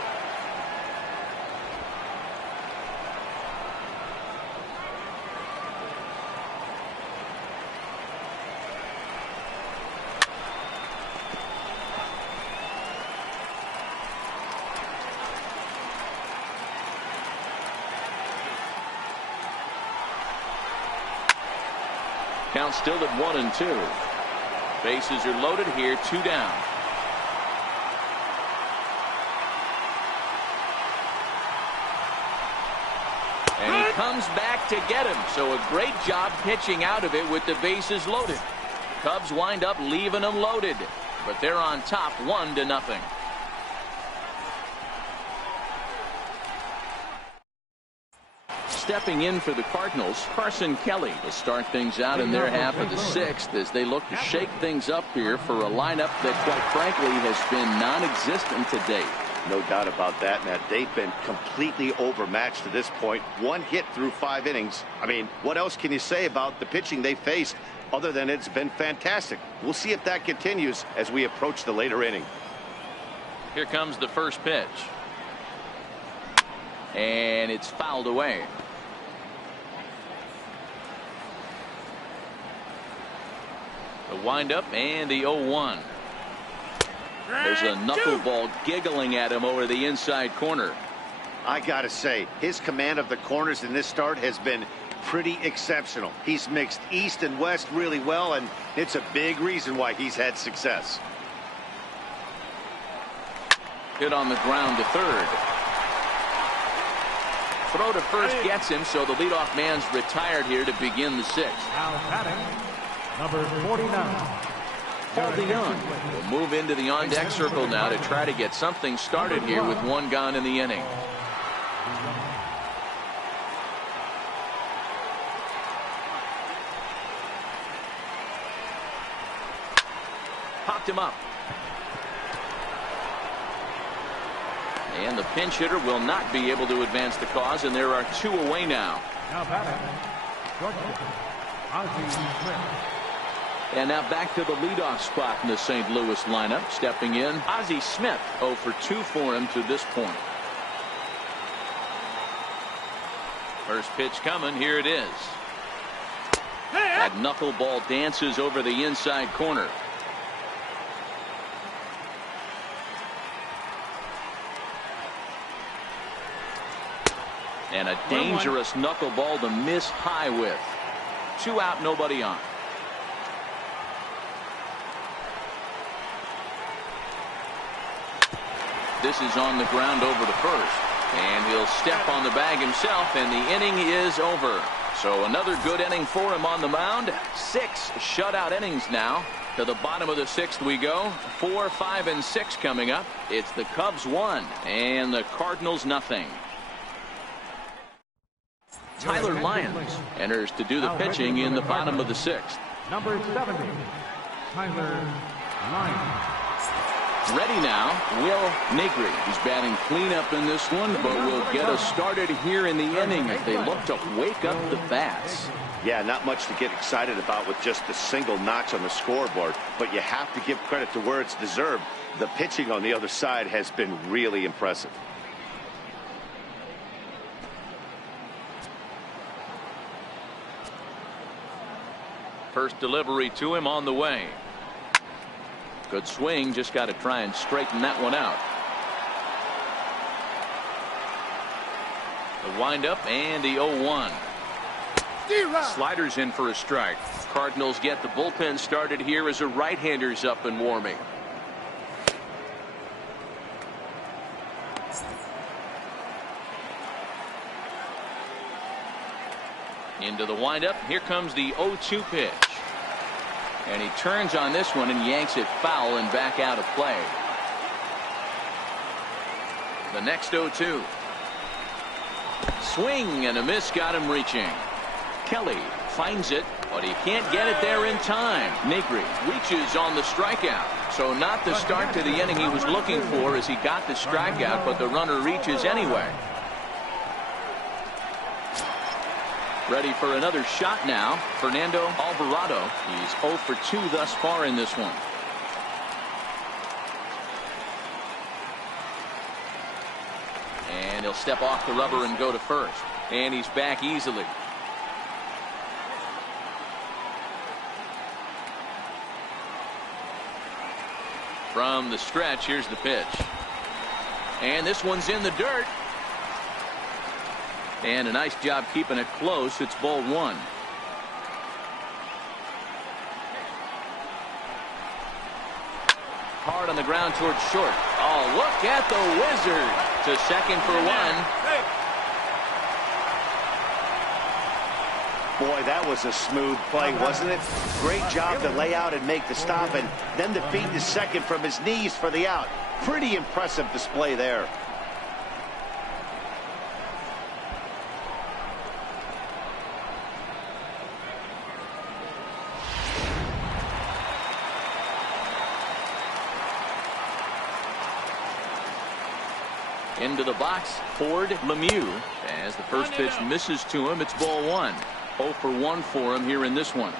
Count still at 1-2. Bases are loaded here, 2 down. And he comes back to get him. So a great job pitching out of it with the bases loaded. Cubs wind up leaving them loaded, but they're on top 1-0. Stepping in for the Cardinals, Carson Kelly will start things out in their half of the 6th as they look to shake things up here for a lineup that, quite frankly, has been non-existent to date. No doubt about that, Matt. They've been completely overmatched to this point. 1 hit through 5 innings. I mean, what else can you say about the pitching they faced other than it's been fantastic? We'll see if that continues as we approach the later inning. Here comes the first pitch. And it's fouled away. The windup and the 0-1. There's a knuckleball giggling at him over the inside corner. I gotta say, his command of the corners in this start has been pretty exceptional. He's mixed east and west really well, and it's a big reason why he's had success. Hit on the ground to third. Throw to first gets him, so the leadoff man's retired here to begin the 6th. Now batting, number 49. Paul DeYoung will move into the on-deck circle now to try to get something started here with 1 gone in the inning. Popped him up. And the pinch hitter will not be able to advance the cause, and there are 2 away now. Now batting, Ozzie Smith. And now back to the leadoff spot in the St. Louis lineup. Stepping in, Ozzie Smith. 0 for 2 for him to this point. First pitch coming. Here it is. That knuckleball dances over the inside corner. And a dangerous knuckleball to miss high with. 2 out, nobody on. This is on the ground over to first. And he'll step on the bag himself, and the inning is over. So another good inning for him on the mound. 6 shutout innings now. To the bottom of the 6th we go. 4, 5, and 6 coming up. It's the Cubs 1 and the Cardinals nothing. Tyler Lyons enters to do the pitching in the bottom of the 6th. Number 70, Tyler Lyons. Ready now, Will Negri. He's batting cleanup in this one, but will get us started here in the inning as they look to wake up the bats. Yeah, not much to get excited about with just a single notch on the scoreboard, but you have to give credit to where it's deserved. The pitching on the other side has been really impressive. First delivery to him on the way. Good swing, just got to try and straighten that one out. The windup and the 0-1. Sliders in for a strike. Cardinals get the bullpen started here as a right-hander's up and warming. Into the windup. Here comes the 0-2 pitch. And he turns on this one and yanks it foul and back out of play. The next 0-2. Swing and a miss got him reaching. Kelly finds it, but he can't get it there in time. Negri reaches on the strikeout. So not the start to the inning he was looking for as he got the strikeout, but the runner reaches anyway. Ready for another shot now. Fernando Alvarado. He's 0 for 2 thus far in this one. And he'll step off the rubber and go to first. And he's back easily. From the stretch, here's the pitch. And this one's in the dirt. And a nice job keeping it close. It's ball 1. on the ground towards short. Oh, look at the Wizard to second for one. Boy, that was a smooth play, wasn't it? Great job to lay out and make the stop, and then to feed the second from his knees for the out. Pretty impressive display there. Into the box, Ford Lemieux. As the first pitch misses to him, it's ball one. 0 for 1 for him here in this one.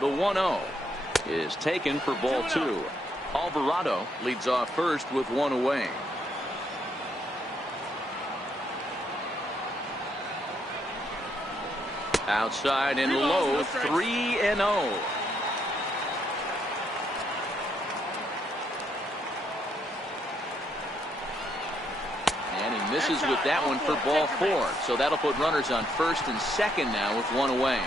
The 1-0 is taken for ball two. Alvarado leads off first with one away. Outside and low, 3-0. And he misses with that one for ball four. So that'll put runners on first and second now with one away.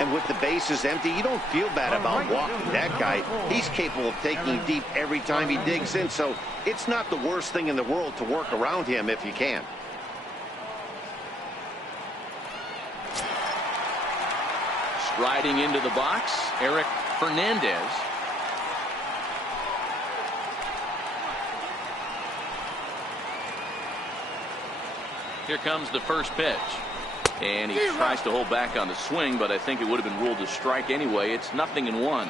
And with the bases empty, you don't feel bad about walking that guy. He's capable of taking deep every time he digs in, so it's not the worst thing in the world to work around him if you can. Striding into the box, Eric Fernandez. Here comes the first pitch. And he tries to hold back on the swing, but I think it would have been ruled a strike anyway. It's 0-1.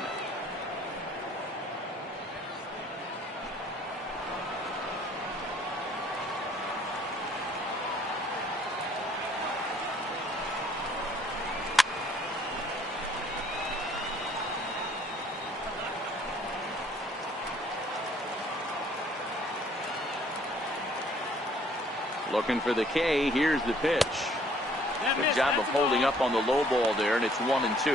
Looking for the K. Here's the pitch. Good job of holding up on the low ball there, and it's 1-2.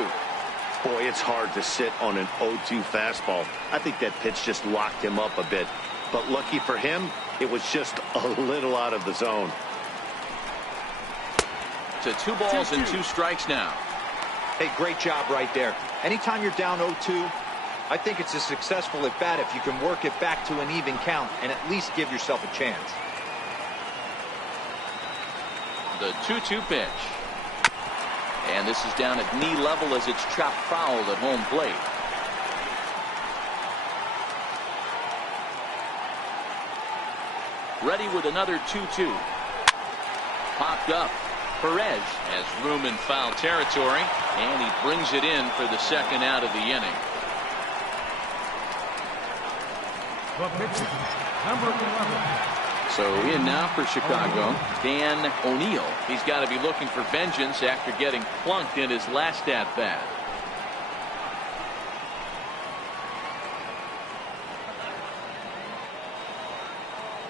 Boy, it's hard to sit on an 0-2 fastball. I think that pitch just locked him up a bit. But lucky for him, it was just a little out of the zone. To 2 balls and 2 strikes now. Hey, great job right there. Anytime you're down 0-2, I think it's a successful at bat if you can work it back to an even count and at least give yourself a chance. The 2-2 pitch. And this is down at knee level as it's chopped foul at home plate. Ready with another 2-2. Popped up. Perez has room in foul territory, and he brings it in for the second out of the inning. The pitcher, number 11. So in now for Chicago, Dan O'Neill. He's got to be looking for vengeance after getting plunked in his last at-bat.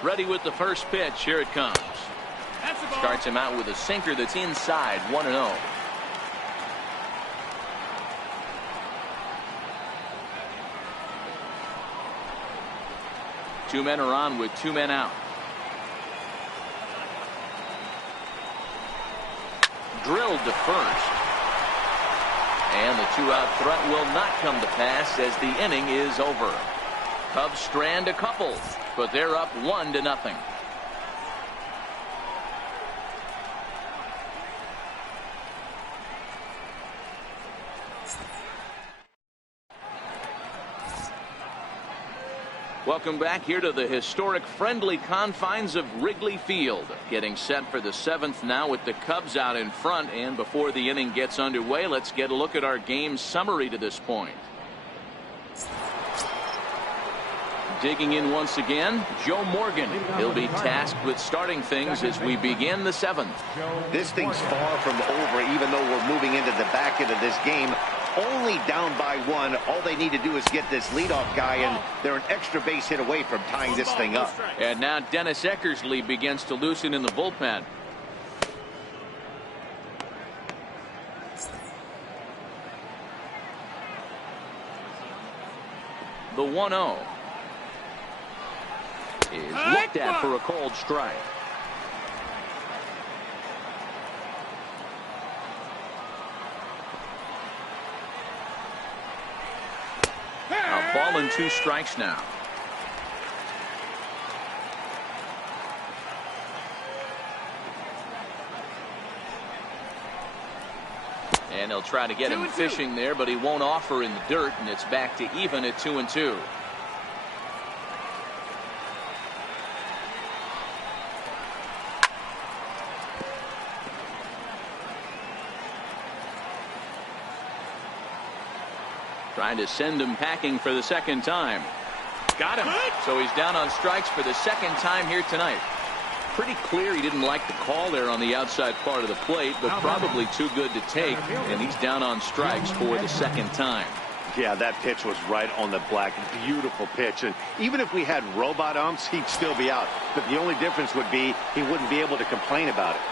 Ready with the first pitch. Here it comes. Starts him out with a sinker that's inside. 1-0. Two men are on with 2 men out. Drilled to first. And the 2-out threat will not come to pass as the inning is over. Cubs strand a couple, but they're up 1-0. Welcome back here to the historic friendly confines of Wrigley Field. Getting set for the 7th now with the Cubs out in front. And before the inning gets underway, let's get a look at our game summary to this point. Digging in once again, Joe Morgan. He'll be tasked with starting things as we begin the 7th. This thing's far from over, even though we're moving into the back end of this game. Only down by 1. All they need to do is get this leadoff guy, and they're an extra base hit away from tying this thing up. And now Dennis Eckersley begins to loosen in the bullpen. The 1-0 is looked at for a called strike. Ball and 2 strikes now. And they'll try to get him fishing there, but he won't offer in the dirt, and it's back to even at 2-2. Trying to send him packing for the second time. Got him. So he's down on strikes for the second time here tonight. Pretty clear he didn't like the call there on the outside part of the plate, but probably too good to take, and he's down on strikes for the second time. Yeah, that pitch was right on the black. Beautiful pitch. And even if we had robot umps, he'd still be out. But the only difference would be he wouldn't be able to complain about it.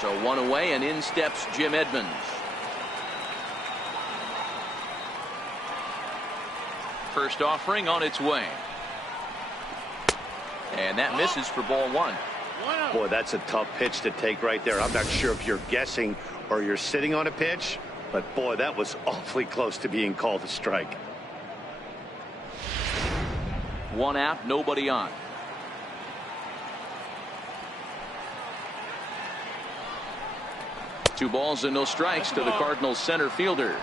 So 1 away, and in steps Jim Edmonds. First offering on its way. And that misses for ball 1. Boy, that's a tough pitch to take right there. I'm not sure if you're guessing or you're sitting on a pitch, but boy, that was awfully close to being called a strike. 1 out, nobody on. Two balls and no strikes to the Cardinals center fielder.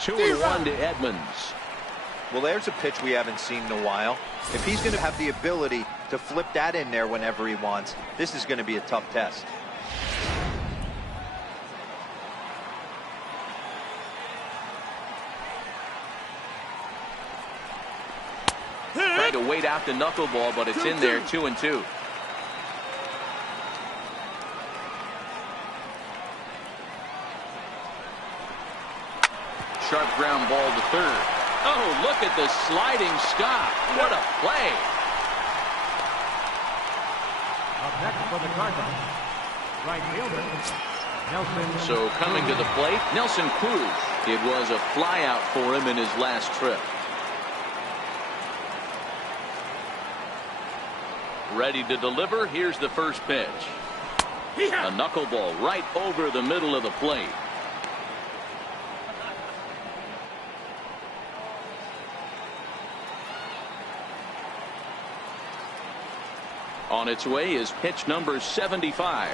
2-1 to Edmonds. Well, there's a pitch we haven't seen in a while. If he's going to have the ability to flip that in there whenever he wants, this is going to be a tough test. Trying to wait out the knuckleball, but it's in there. 2-2. Sharp ground ball to third. Oh, look at the sliding stop. What a play. Up next for the Cardinals, right fielder, Nelson. So coming to the plate, Nelson Cruz. It was a flyout for him in his last trip. Ready to deliver. Here's the first pitch. A knuckleball right over the middle of the plate. On its way is pitch number 75.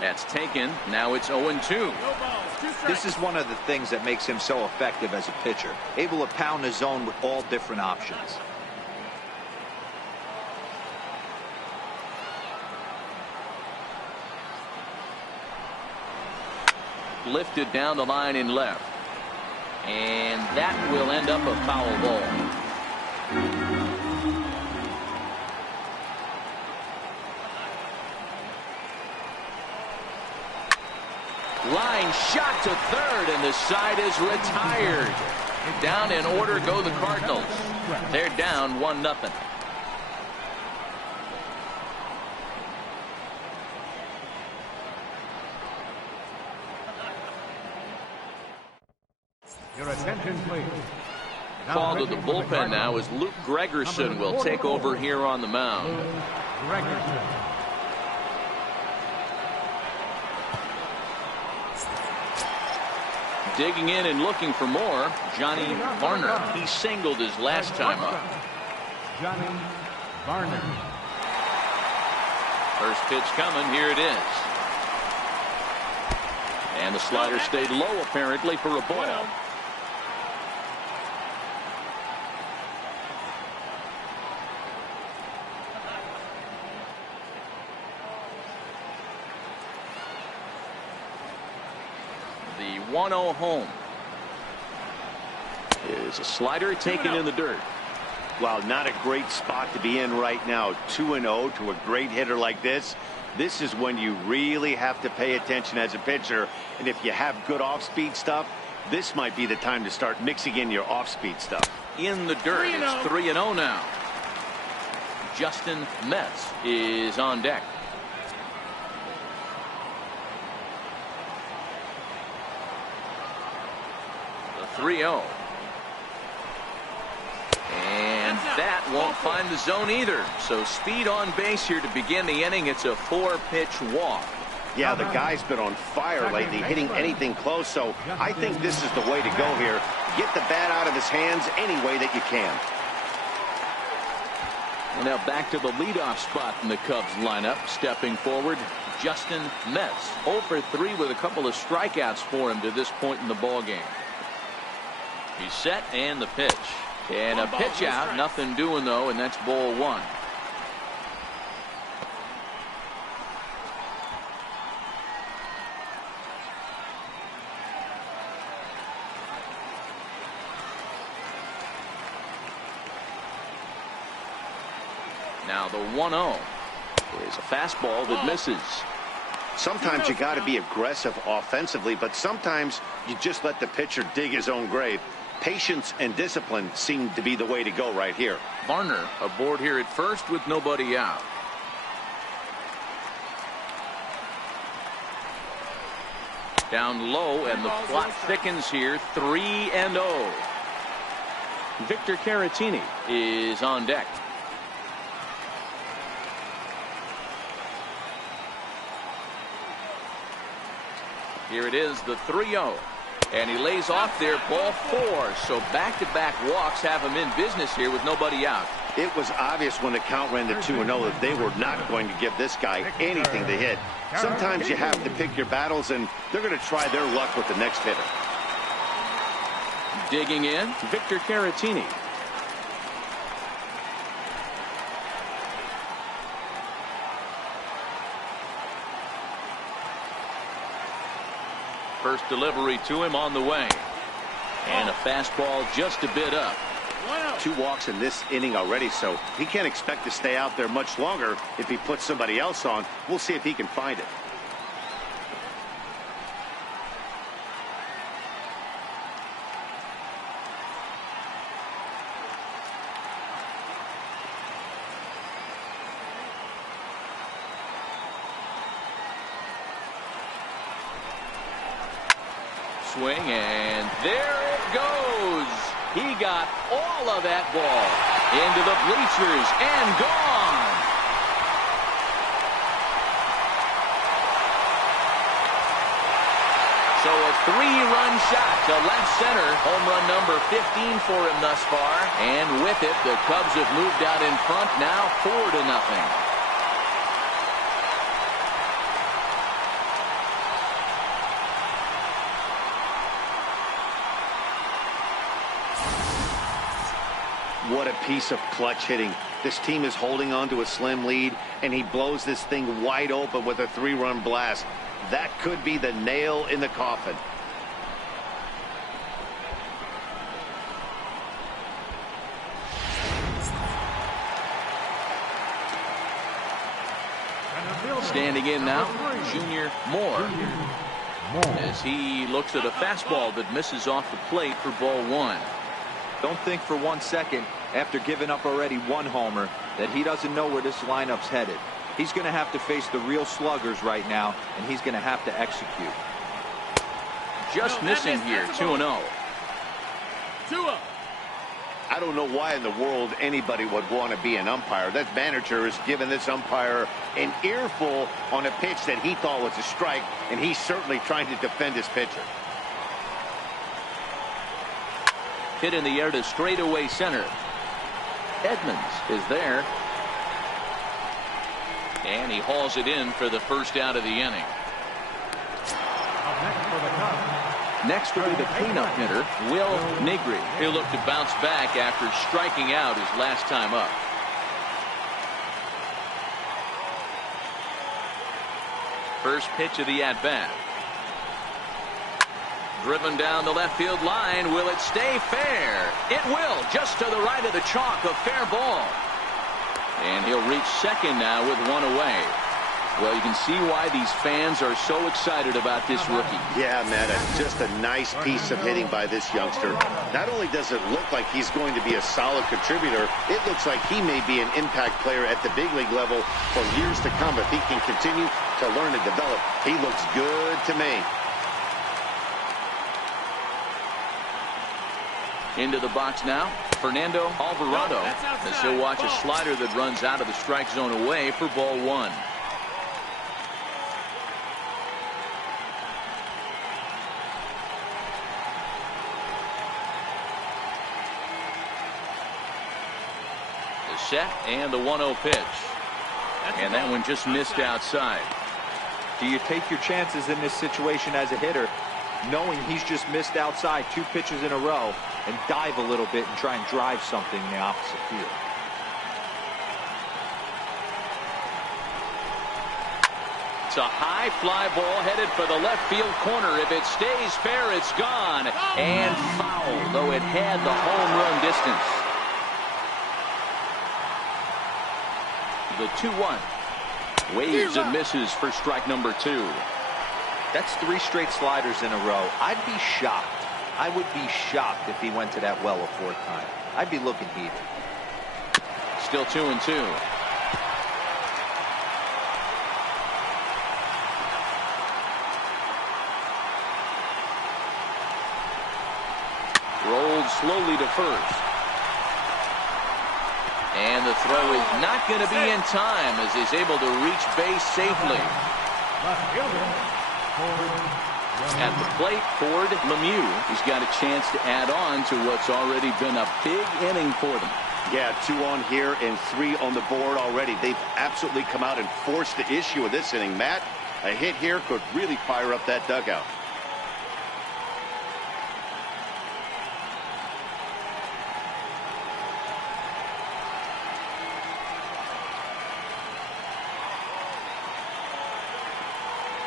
That's taken. Now it's 0-2. This is one of the things that makes him so effective as a pitcher. Able to pound the zone with all different options. Lifted down the line in left. And that will end up a foul ball. Line shot to third, and the side is retired. Down in order go the Cardinals. They're down 1-0. Your attention, please. Call to the bullpen now as Luke Gregerson will take over here on the mound. Gregerson. Digging in and looking for more, Johnny Varner. He singled his last time up. Johnny Varner. First pitch coming. Here it is. And the slider stayed low apparently for a ball. The 1-0 home is a slider taken in the dirt. Well, not a great spot to be in right now. 2-0 to a great hitter like this. This is when you really have to pay attention as a pitcher. And if you have good off-speed stuff, this might be the time to start mixing in your off-speed stuff. In the dirt, it's 3-0 now. Justin Metz is on deck. The 3-0. And that won't find the zone either. So speed on base here to begin the inning. It's a 4-pitch walk. Yeah, the guy's been on fire lately, hitting anything close, so I think this is the way to go here. Get the bat out of his hands any way that you can. And now back to the leadoff spot in the Cubs lineup. Stepping forward, Justin Metz. 0 for 3 with a couple of strikeouts for him to this point in the ball game. He's set, and the pitch. And a pitch out, nothing doing though, and that's ball 1. Now the 1-0 is a fastball that misses. Sometimes you got to be aggressive offensively, but sometimes you just let the pitcher dig his own grave. Patience and discipline seem to be the way to go right here. Varner aboard here at first with nobody out. Down low, and the plot thickens here. 3-0. Victor Caratini is on deck. Here it is, the 3-0. And he lays off there, ball 4. So back-to-back walks have him in business here with nobody out. It was obvious when the count ran to 2-0 that they were not going to give this guy anything to hit. Sometimes you have to pick your battles, and they're going to try their luck with the next hitter. Digging in, Victor Caratini. First delivery to him on the way. And a fastball just a bit up. 2 walks in this inning already, so he can't expect to stay out there much longer if he puts somebody else on. We'll see if he can find it. Swing, and there it goes. He got all of that ball into the bleachers and gone. So a 3-run shot to left center. Home run number 15 for him thus far. And with it, the Cubs have moved out in front now 4-0. What a piece of clutch hitting. This team is holding on to a slim lead, and he blows this thing wide open with a 3-run blast. That could be the nail in the coffin. Standing in now, Junior Moore. As he looks at a fastball that misses off the plate for ball 1. Don't think for 1 second, after giving up already 1 homer, that he doesn't know where this lineup's headed. He's going to have to face the real sluggers right now, and he's going to have to execute. Just missing here, 2-0. 2-0. I don't know why in the world anybody would want to be an umpire. That manager has given this umpire an earful on a pitch that he thought was a strike, and he's certainly trying to defend his pitcher. Hit in the air to straightaway center. Edmonds is there. And he hauls it in for the first out of the inning. Next will be the cleanup hitter, Will Negri. He'll look to bounce back after striking out his last time up. First pitch of the at-bat. Driven down the left field line. Will it stay fair? It will. Just to the right of the chalk. A fair ball. And he'll reach second now with 1 away. Well, you can see why these fans are so excited about this rookie. Yeah, man, just a nice piece of hitting by this youngster. Not only does it look like he's going to be a solid contributor, it looks like he may be an impact player at the big league level for years to come if he can continue to learn and develop. He looks good to me. Into the box now, Fernando Alvarado, as he'll watch a slider that runs out of the strike zone away for ball one. The set and the 1-0 pitch. And that one just missed outside. Do you take your chances in this situation as a hitter, knowing he's just missed outside 2 pitches in a row, and dive a little bit and try and drive something in the opposite field? It's a high fly ball headed for the left field corner. If it stays fair, it's gone. And foul, though it had the home run distance. The 2-1. Waves and misses for strike number 2. That's 3 straight sliders in a row. I'd be shocked. I would be shocked if he went to that well a 4th time. I'd be looking heated. Still 2-2. Rolled slowly to first. And the throw is not going to be in time as he's able to reach base safely. At the plate, Ford Lemieux. He's got a chance to add on to what's already been a big inning for them. Yeah, 2 on here and 3 on the board already. They've absolutely come out and forced the issue of this inning. Matt, a hit here could really fire up that dugout.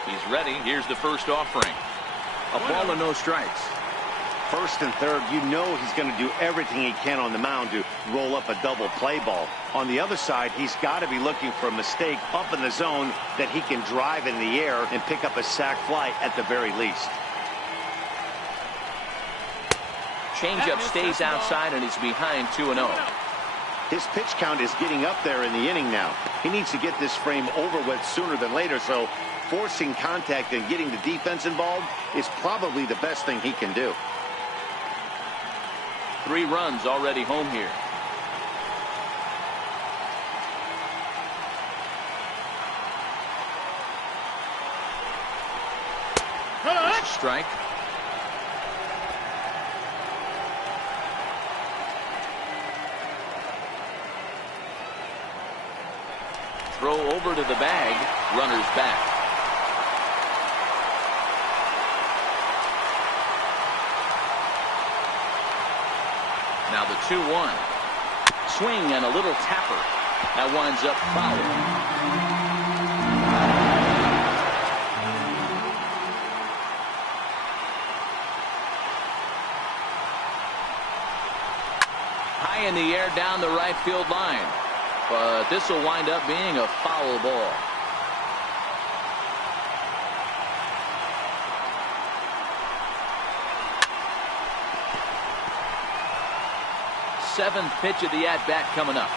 He's ready. Here's the first offering. A ball and no strikes. First and third, you know he's going to do everything he can on the mound to roll up a double play ball. On the other side, he's got to be looking for a mistake up in the zone that he can drive in the air and pick up a sac fly at the very least. Changeup stays outside and he's behind 2-0. His pitch count is getting up there in the inning now. He needs to get this frame over with sooner than later, so forcing contact and getting the defense involved is probably the best thing he can do. 3 runs already home here. Strike. Throw over to the bag. Runners back. Now the 2-1. Swing and a little tapper. That winds up foul. High in the air down the right field line. But this will wind up being a foul ball. Seventh pitch of the at-bat coming up.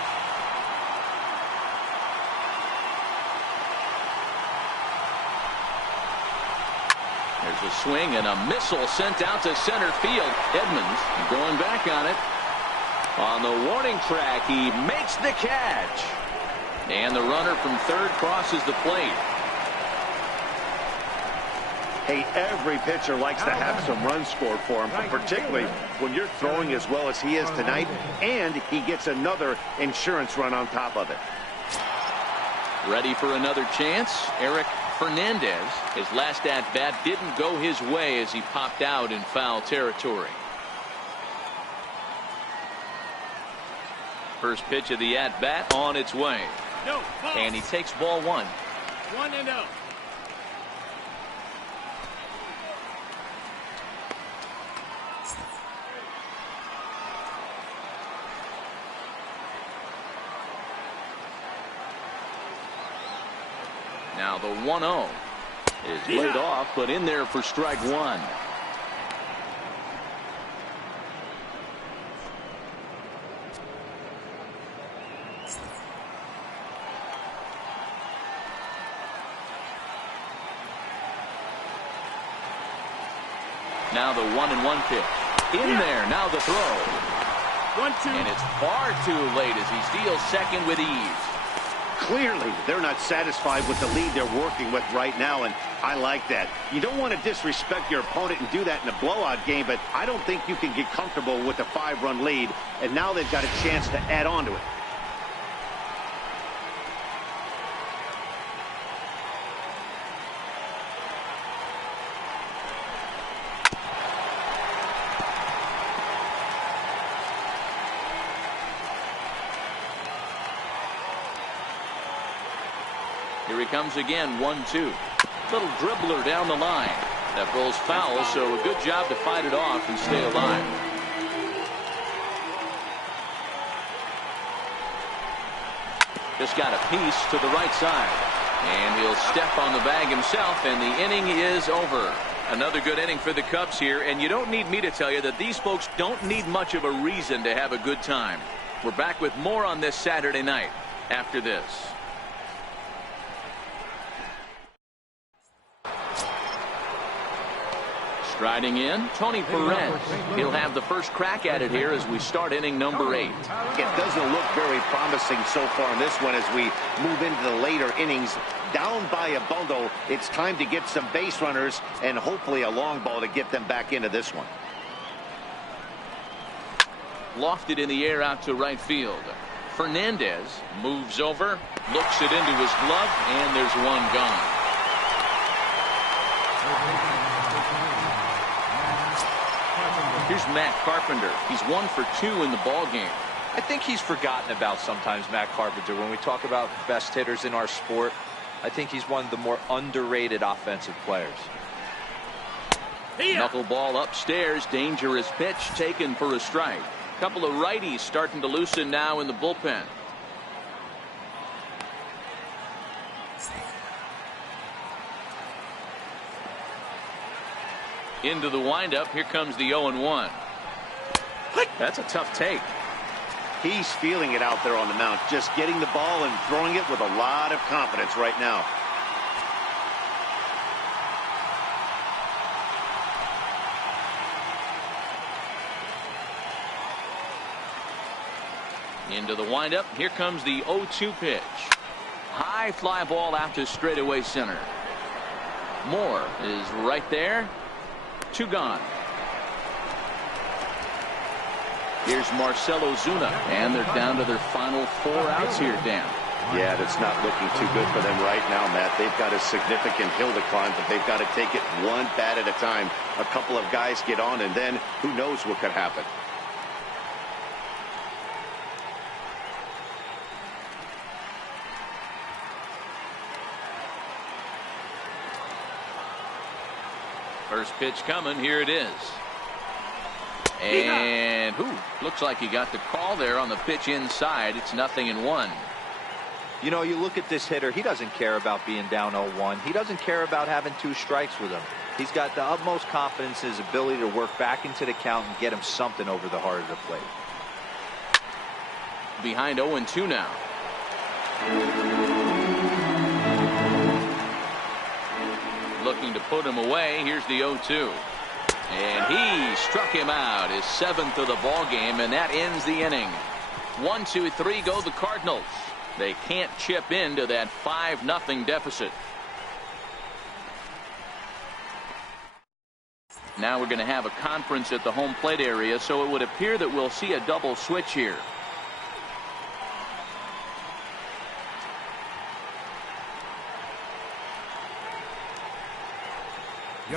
There's a swing and a missile sent out to center field. Edmonds going back on it. On the warning track, he makes the catch. And the runner from third crosses the plate. Hey, every pitcher likes to have some runs scored for him, particularly when you're throwing as well as he is tonight, and he gets another insurance run on top of it. Ready for another chance? Eric Fernandez. His last at-bat didn't go his way as he popped out in foul territory. First pitch of the at-bat on its way. And he takes ball 1. 1-0. Now the 1-0 is laid off, but in there for strike 1. Now the 1-1 pitch. In there. Now the throw. 1-2. And it's far too late as he steals second with ease. Clearly, they're not satisfied with the lead they're working with right now, and I like that. You don't want to disrespect your opponent and do that in a blowout game, but I don't think you can get comfortable with a 5-run lead, and now they've got a chance to add on to it. Here he comes again, 1-2. Little dribbler down the line. That rolls foul, so a good job to fight it off and stay alive. Just got a piece to the right side. And he'll step on the bag himself, and the inning is over. Another good inning for the Cubs here, and you don't need me to tell you that these folks don't need much of a reason to have a good time. We're back with more on this Saturday night after this. Striding in, Tony Perez. He'll have the first crack at it here as we start inning number 8. It doesn't look very promising so far in this one as we move into the later innings. Down by a bundle, it's time to get some base runners and hopefully a long ball to get them back into this one. Lofted in the air out to right field. Fernandez moves over, looks it into his glove, and there's one gone. Here's Matt Carpenter. He's 1 for 2 in the ball game. I think he's forgotten about sometimes, Matt Carpenter. When we talk about best hitters in our sport, I think he's one of the more underrated offensive players. Knuckleball upstairs. Dangerous pitch taken for a strike. Couple of righties starting to loosen now in the bullpen. Into the windup. Here comes the 0-1. That's a tough take. He's feeling it out there on the mound, just getting the ball and throwing it with a lot of confidence right now. Into the windup. Here comes the 0-2 pitch. High fly ball out to straightaway center. Moore is right there. 2 gone. Here's Marcell Ozuna, and they're down to their final 4 outs here, Dan. Yeah, that's not looking too good for them right now, Matt. They've got a significant hill to climb, but they've got to take it one bat at a time. A couple of guys get on, and then who knows what could happen. First pitch coming. Here it is. And looks like he got the call there on the pitch inside. It's 0-1. You know, you look at this hitter, he doesn't care about being down 0-1. He doesn't care about having 2 strikes with him. He's got the utmost confidence in his ability to work back into the count and get him something over the heart of the plate. Behind 0-2 now. Looking to put him away. Here's the 0-2. And he struck him out, his 7th of the ball game, and that ends the inning. 1, 2, 3 go the Cardinals. They can't chip into that 5-0 deficit. Now we're going to have a conference at the home plate area, so it would appear that we'll see a double switch here.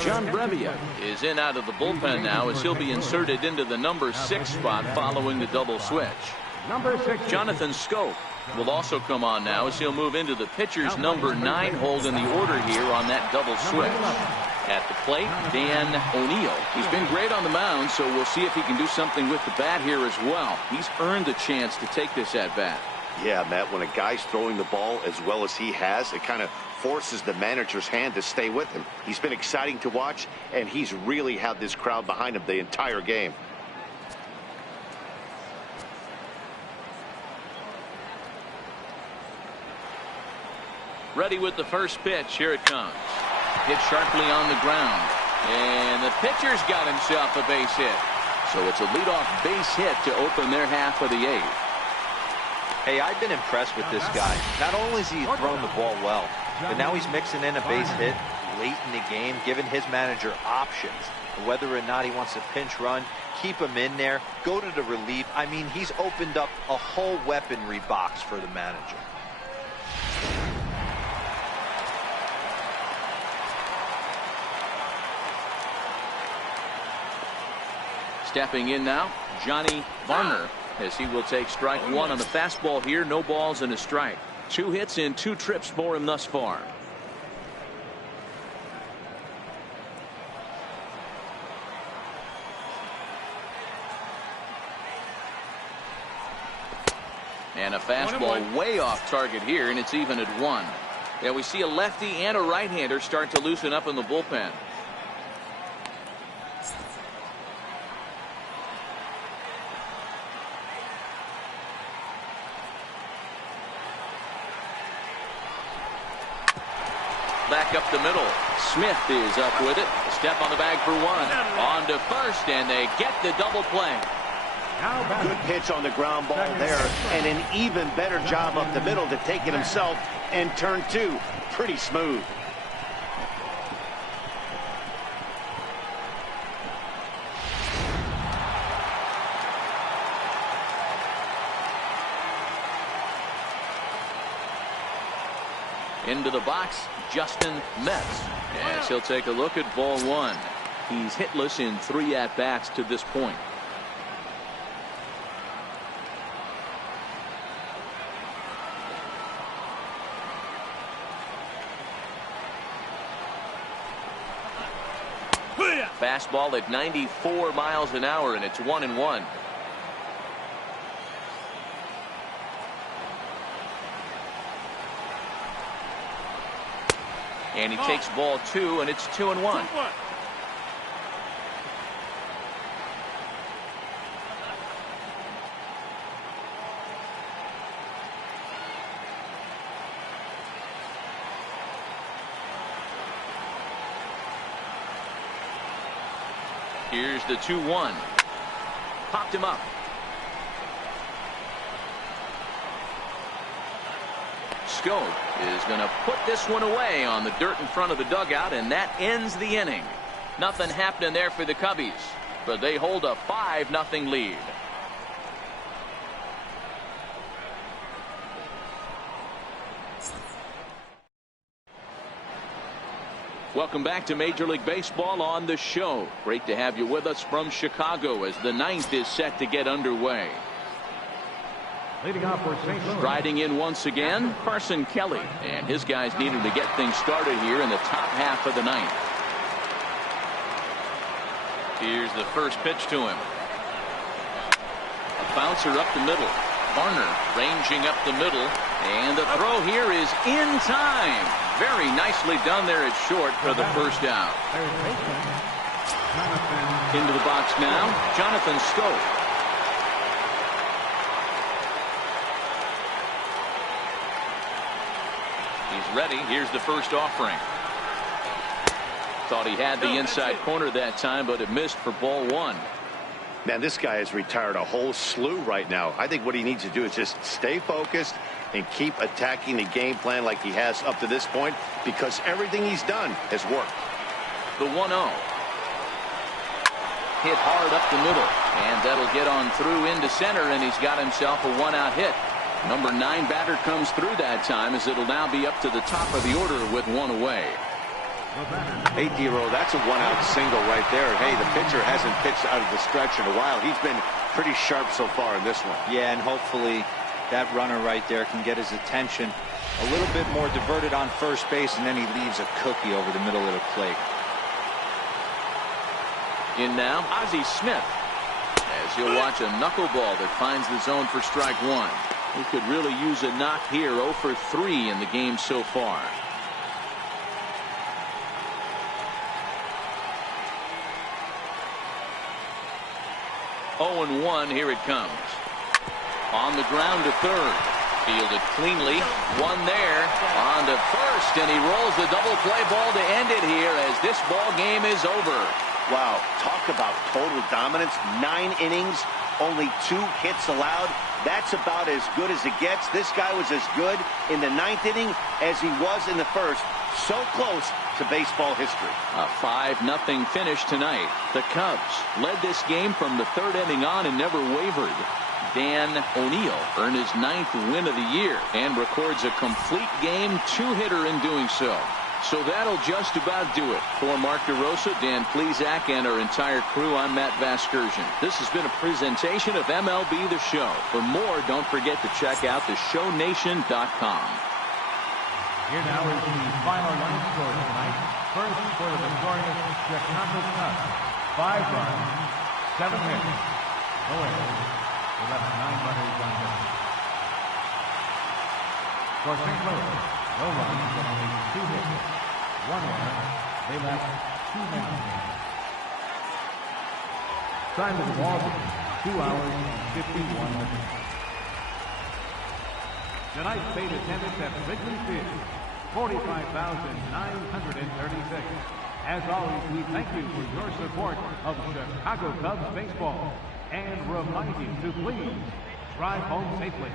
John Brevia is in out of the bullpen now as he'll be inserted into the number 6 spot following the double switch. Number 6. Jonathan Scope will also come on now as he'll move into the pitcher's number 9 hold in the order here on that double switch. At the plate, Dan O'Neill. He's been great on the mound, so we'll see if he can do something with the bat here as well. He's earned a chance to take this at bat. Yeah, Matt, when a guy's throwing the ball as well as he has, it kind of forces the manager's hand to stay with him. He's been exciting to watch, and he's really had this crowd behind him the entire game. Ready with the first pitch. Here it comes. Hit sharply on the ground. And the pitcher's got himself a base hit. So it's a leadoff base hit to open their half of the 8th. Hey, I've been impressed with this guy. Not only has he thrown the ball well, but now he's mixing in a base hit late in the game, giving his manager options. Whether or not he wants a pinch run, keep him in there, go to the relief. I mean, he's opened up a whole weaponry box for the manager. Stepping in now, Johnny Varner, as he will take strike 1 on the fastball here. No balls and a strike. 2 hits in 2 trips for him thus far. And a fastball way off target here, and it's even at 1. Yeah, we see a lefty and a right-hander start to loosen up in the bullpen. Back up the middle. Smith is up with it. A step on the bag for 1. On to first, and they get the double play. Good pitch on the ground ball there, and an even better job up the middle to take it himself, and turn 2. Pretty smooth. Into the box, Justin Metz, as he'll take a look at ball 1. He's hitless in 3 at-bats to this point. Fastball at 94 miles an hour, and it's 1-1. And he takes ball 2, and it's 2-1. Here's the 2-1. Popped him up. Schob is going to put this one away on the dirt in front of the dugout, and that ends the inning. Nothing happening there for the Cubbies, but they hold a 5-0 lead. Welcome back to Major League Baseball on the show. Great to have you with us from Chicago as the 9th is set to get underway. Leading off for St. Louis. Striding in once again, Carson Kelly, and his guys needed to get things started here in the top half of the 9th. Here's the first pitch to him. A bouncer up the middle. Varner ranging up the middle, and the throw here is in time. Very nicely done there at short for the first out. Into the box now, Jonathan Schob. He's ready. Here's the first offering. Thought he had the inside corner that time, but it missed for ball 1. Man, this guy has retired a whole slew right now. I think what he needs to do is just stay focused and keep attacking the game plan like he has up to this point, because everything he's done has worked. The 1-0. Hit hard up the middle, and that'll get on through into center, and he's got himself a 1-out hit. Number 9 batter comes through that time, as it'll now be up to the top of the order with 1 away. Hey, D-Row, that's a 1-out single right there. Hey, the pitcher hasn't pitched out of the stretch in a while. He's been pretty sharp so far in this one. Yeah, and hopefully that runner right there can get his attention a little bit more diverted on first base, and then he leaves a cookie over the middle of the plate. In now, Ozzie Smith, as you'll watch a knuckleball that finds the zone for strike 1. He could really use a knock here. 0 for 3 in the game so far. Oh, and 1, here it comes. On the ground to third. Fielded cleanly. 1 there. On to first, and he rolls the double play ball to end it here as this ball game is over. Wow, talk about total dominance. 9 innings, only 2 hits allowed. That's about as good as it gets. This guy was as good in the 9th inning as he was in the 1st. So close to baseball history. A 5-0 finish tonight. The Cubs led this game from the 3rd inning on and never wavered. Dan O'Neill earned his 9th win of the year and records a complete game 2-hitter in doing so. So that'll just about do it. For Mark DeRosa, Dan Plesac, and our entire crew, I'm Matt Vasgersian. This has been a presentation of MLB The Show. For more, don't forget to check out theshownation.com. Here now is the final line score tonight. First for the victorious Chicago Cubs. 5 runs, 7 hits. No errors. They left 9 runners on base. For St. Louis, no runs but only 2 hits. 1 error. They left 2 men on base. Time of the ball game, 2 hours and 51 minutes. Tonight's paid attendance at Wrigley Field, 45,936. As always, we thank you for your support of Chicago Cubs baseball and remind you to please drive home safely.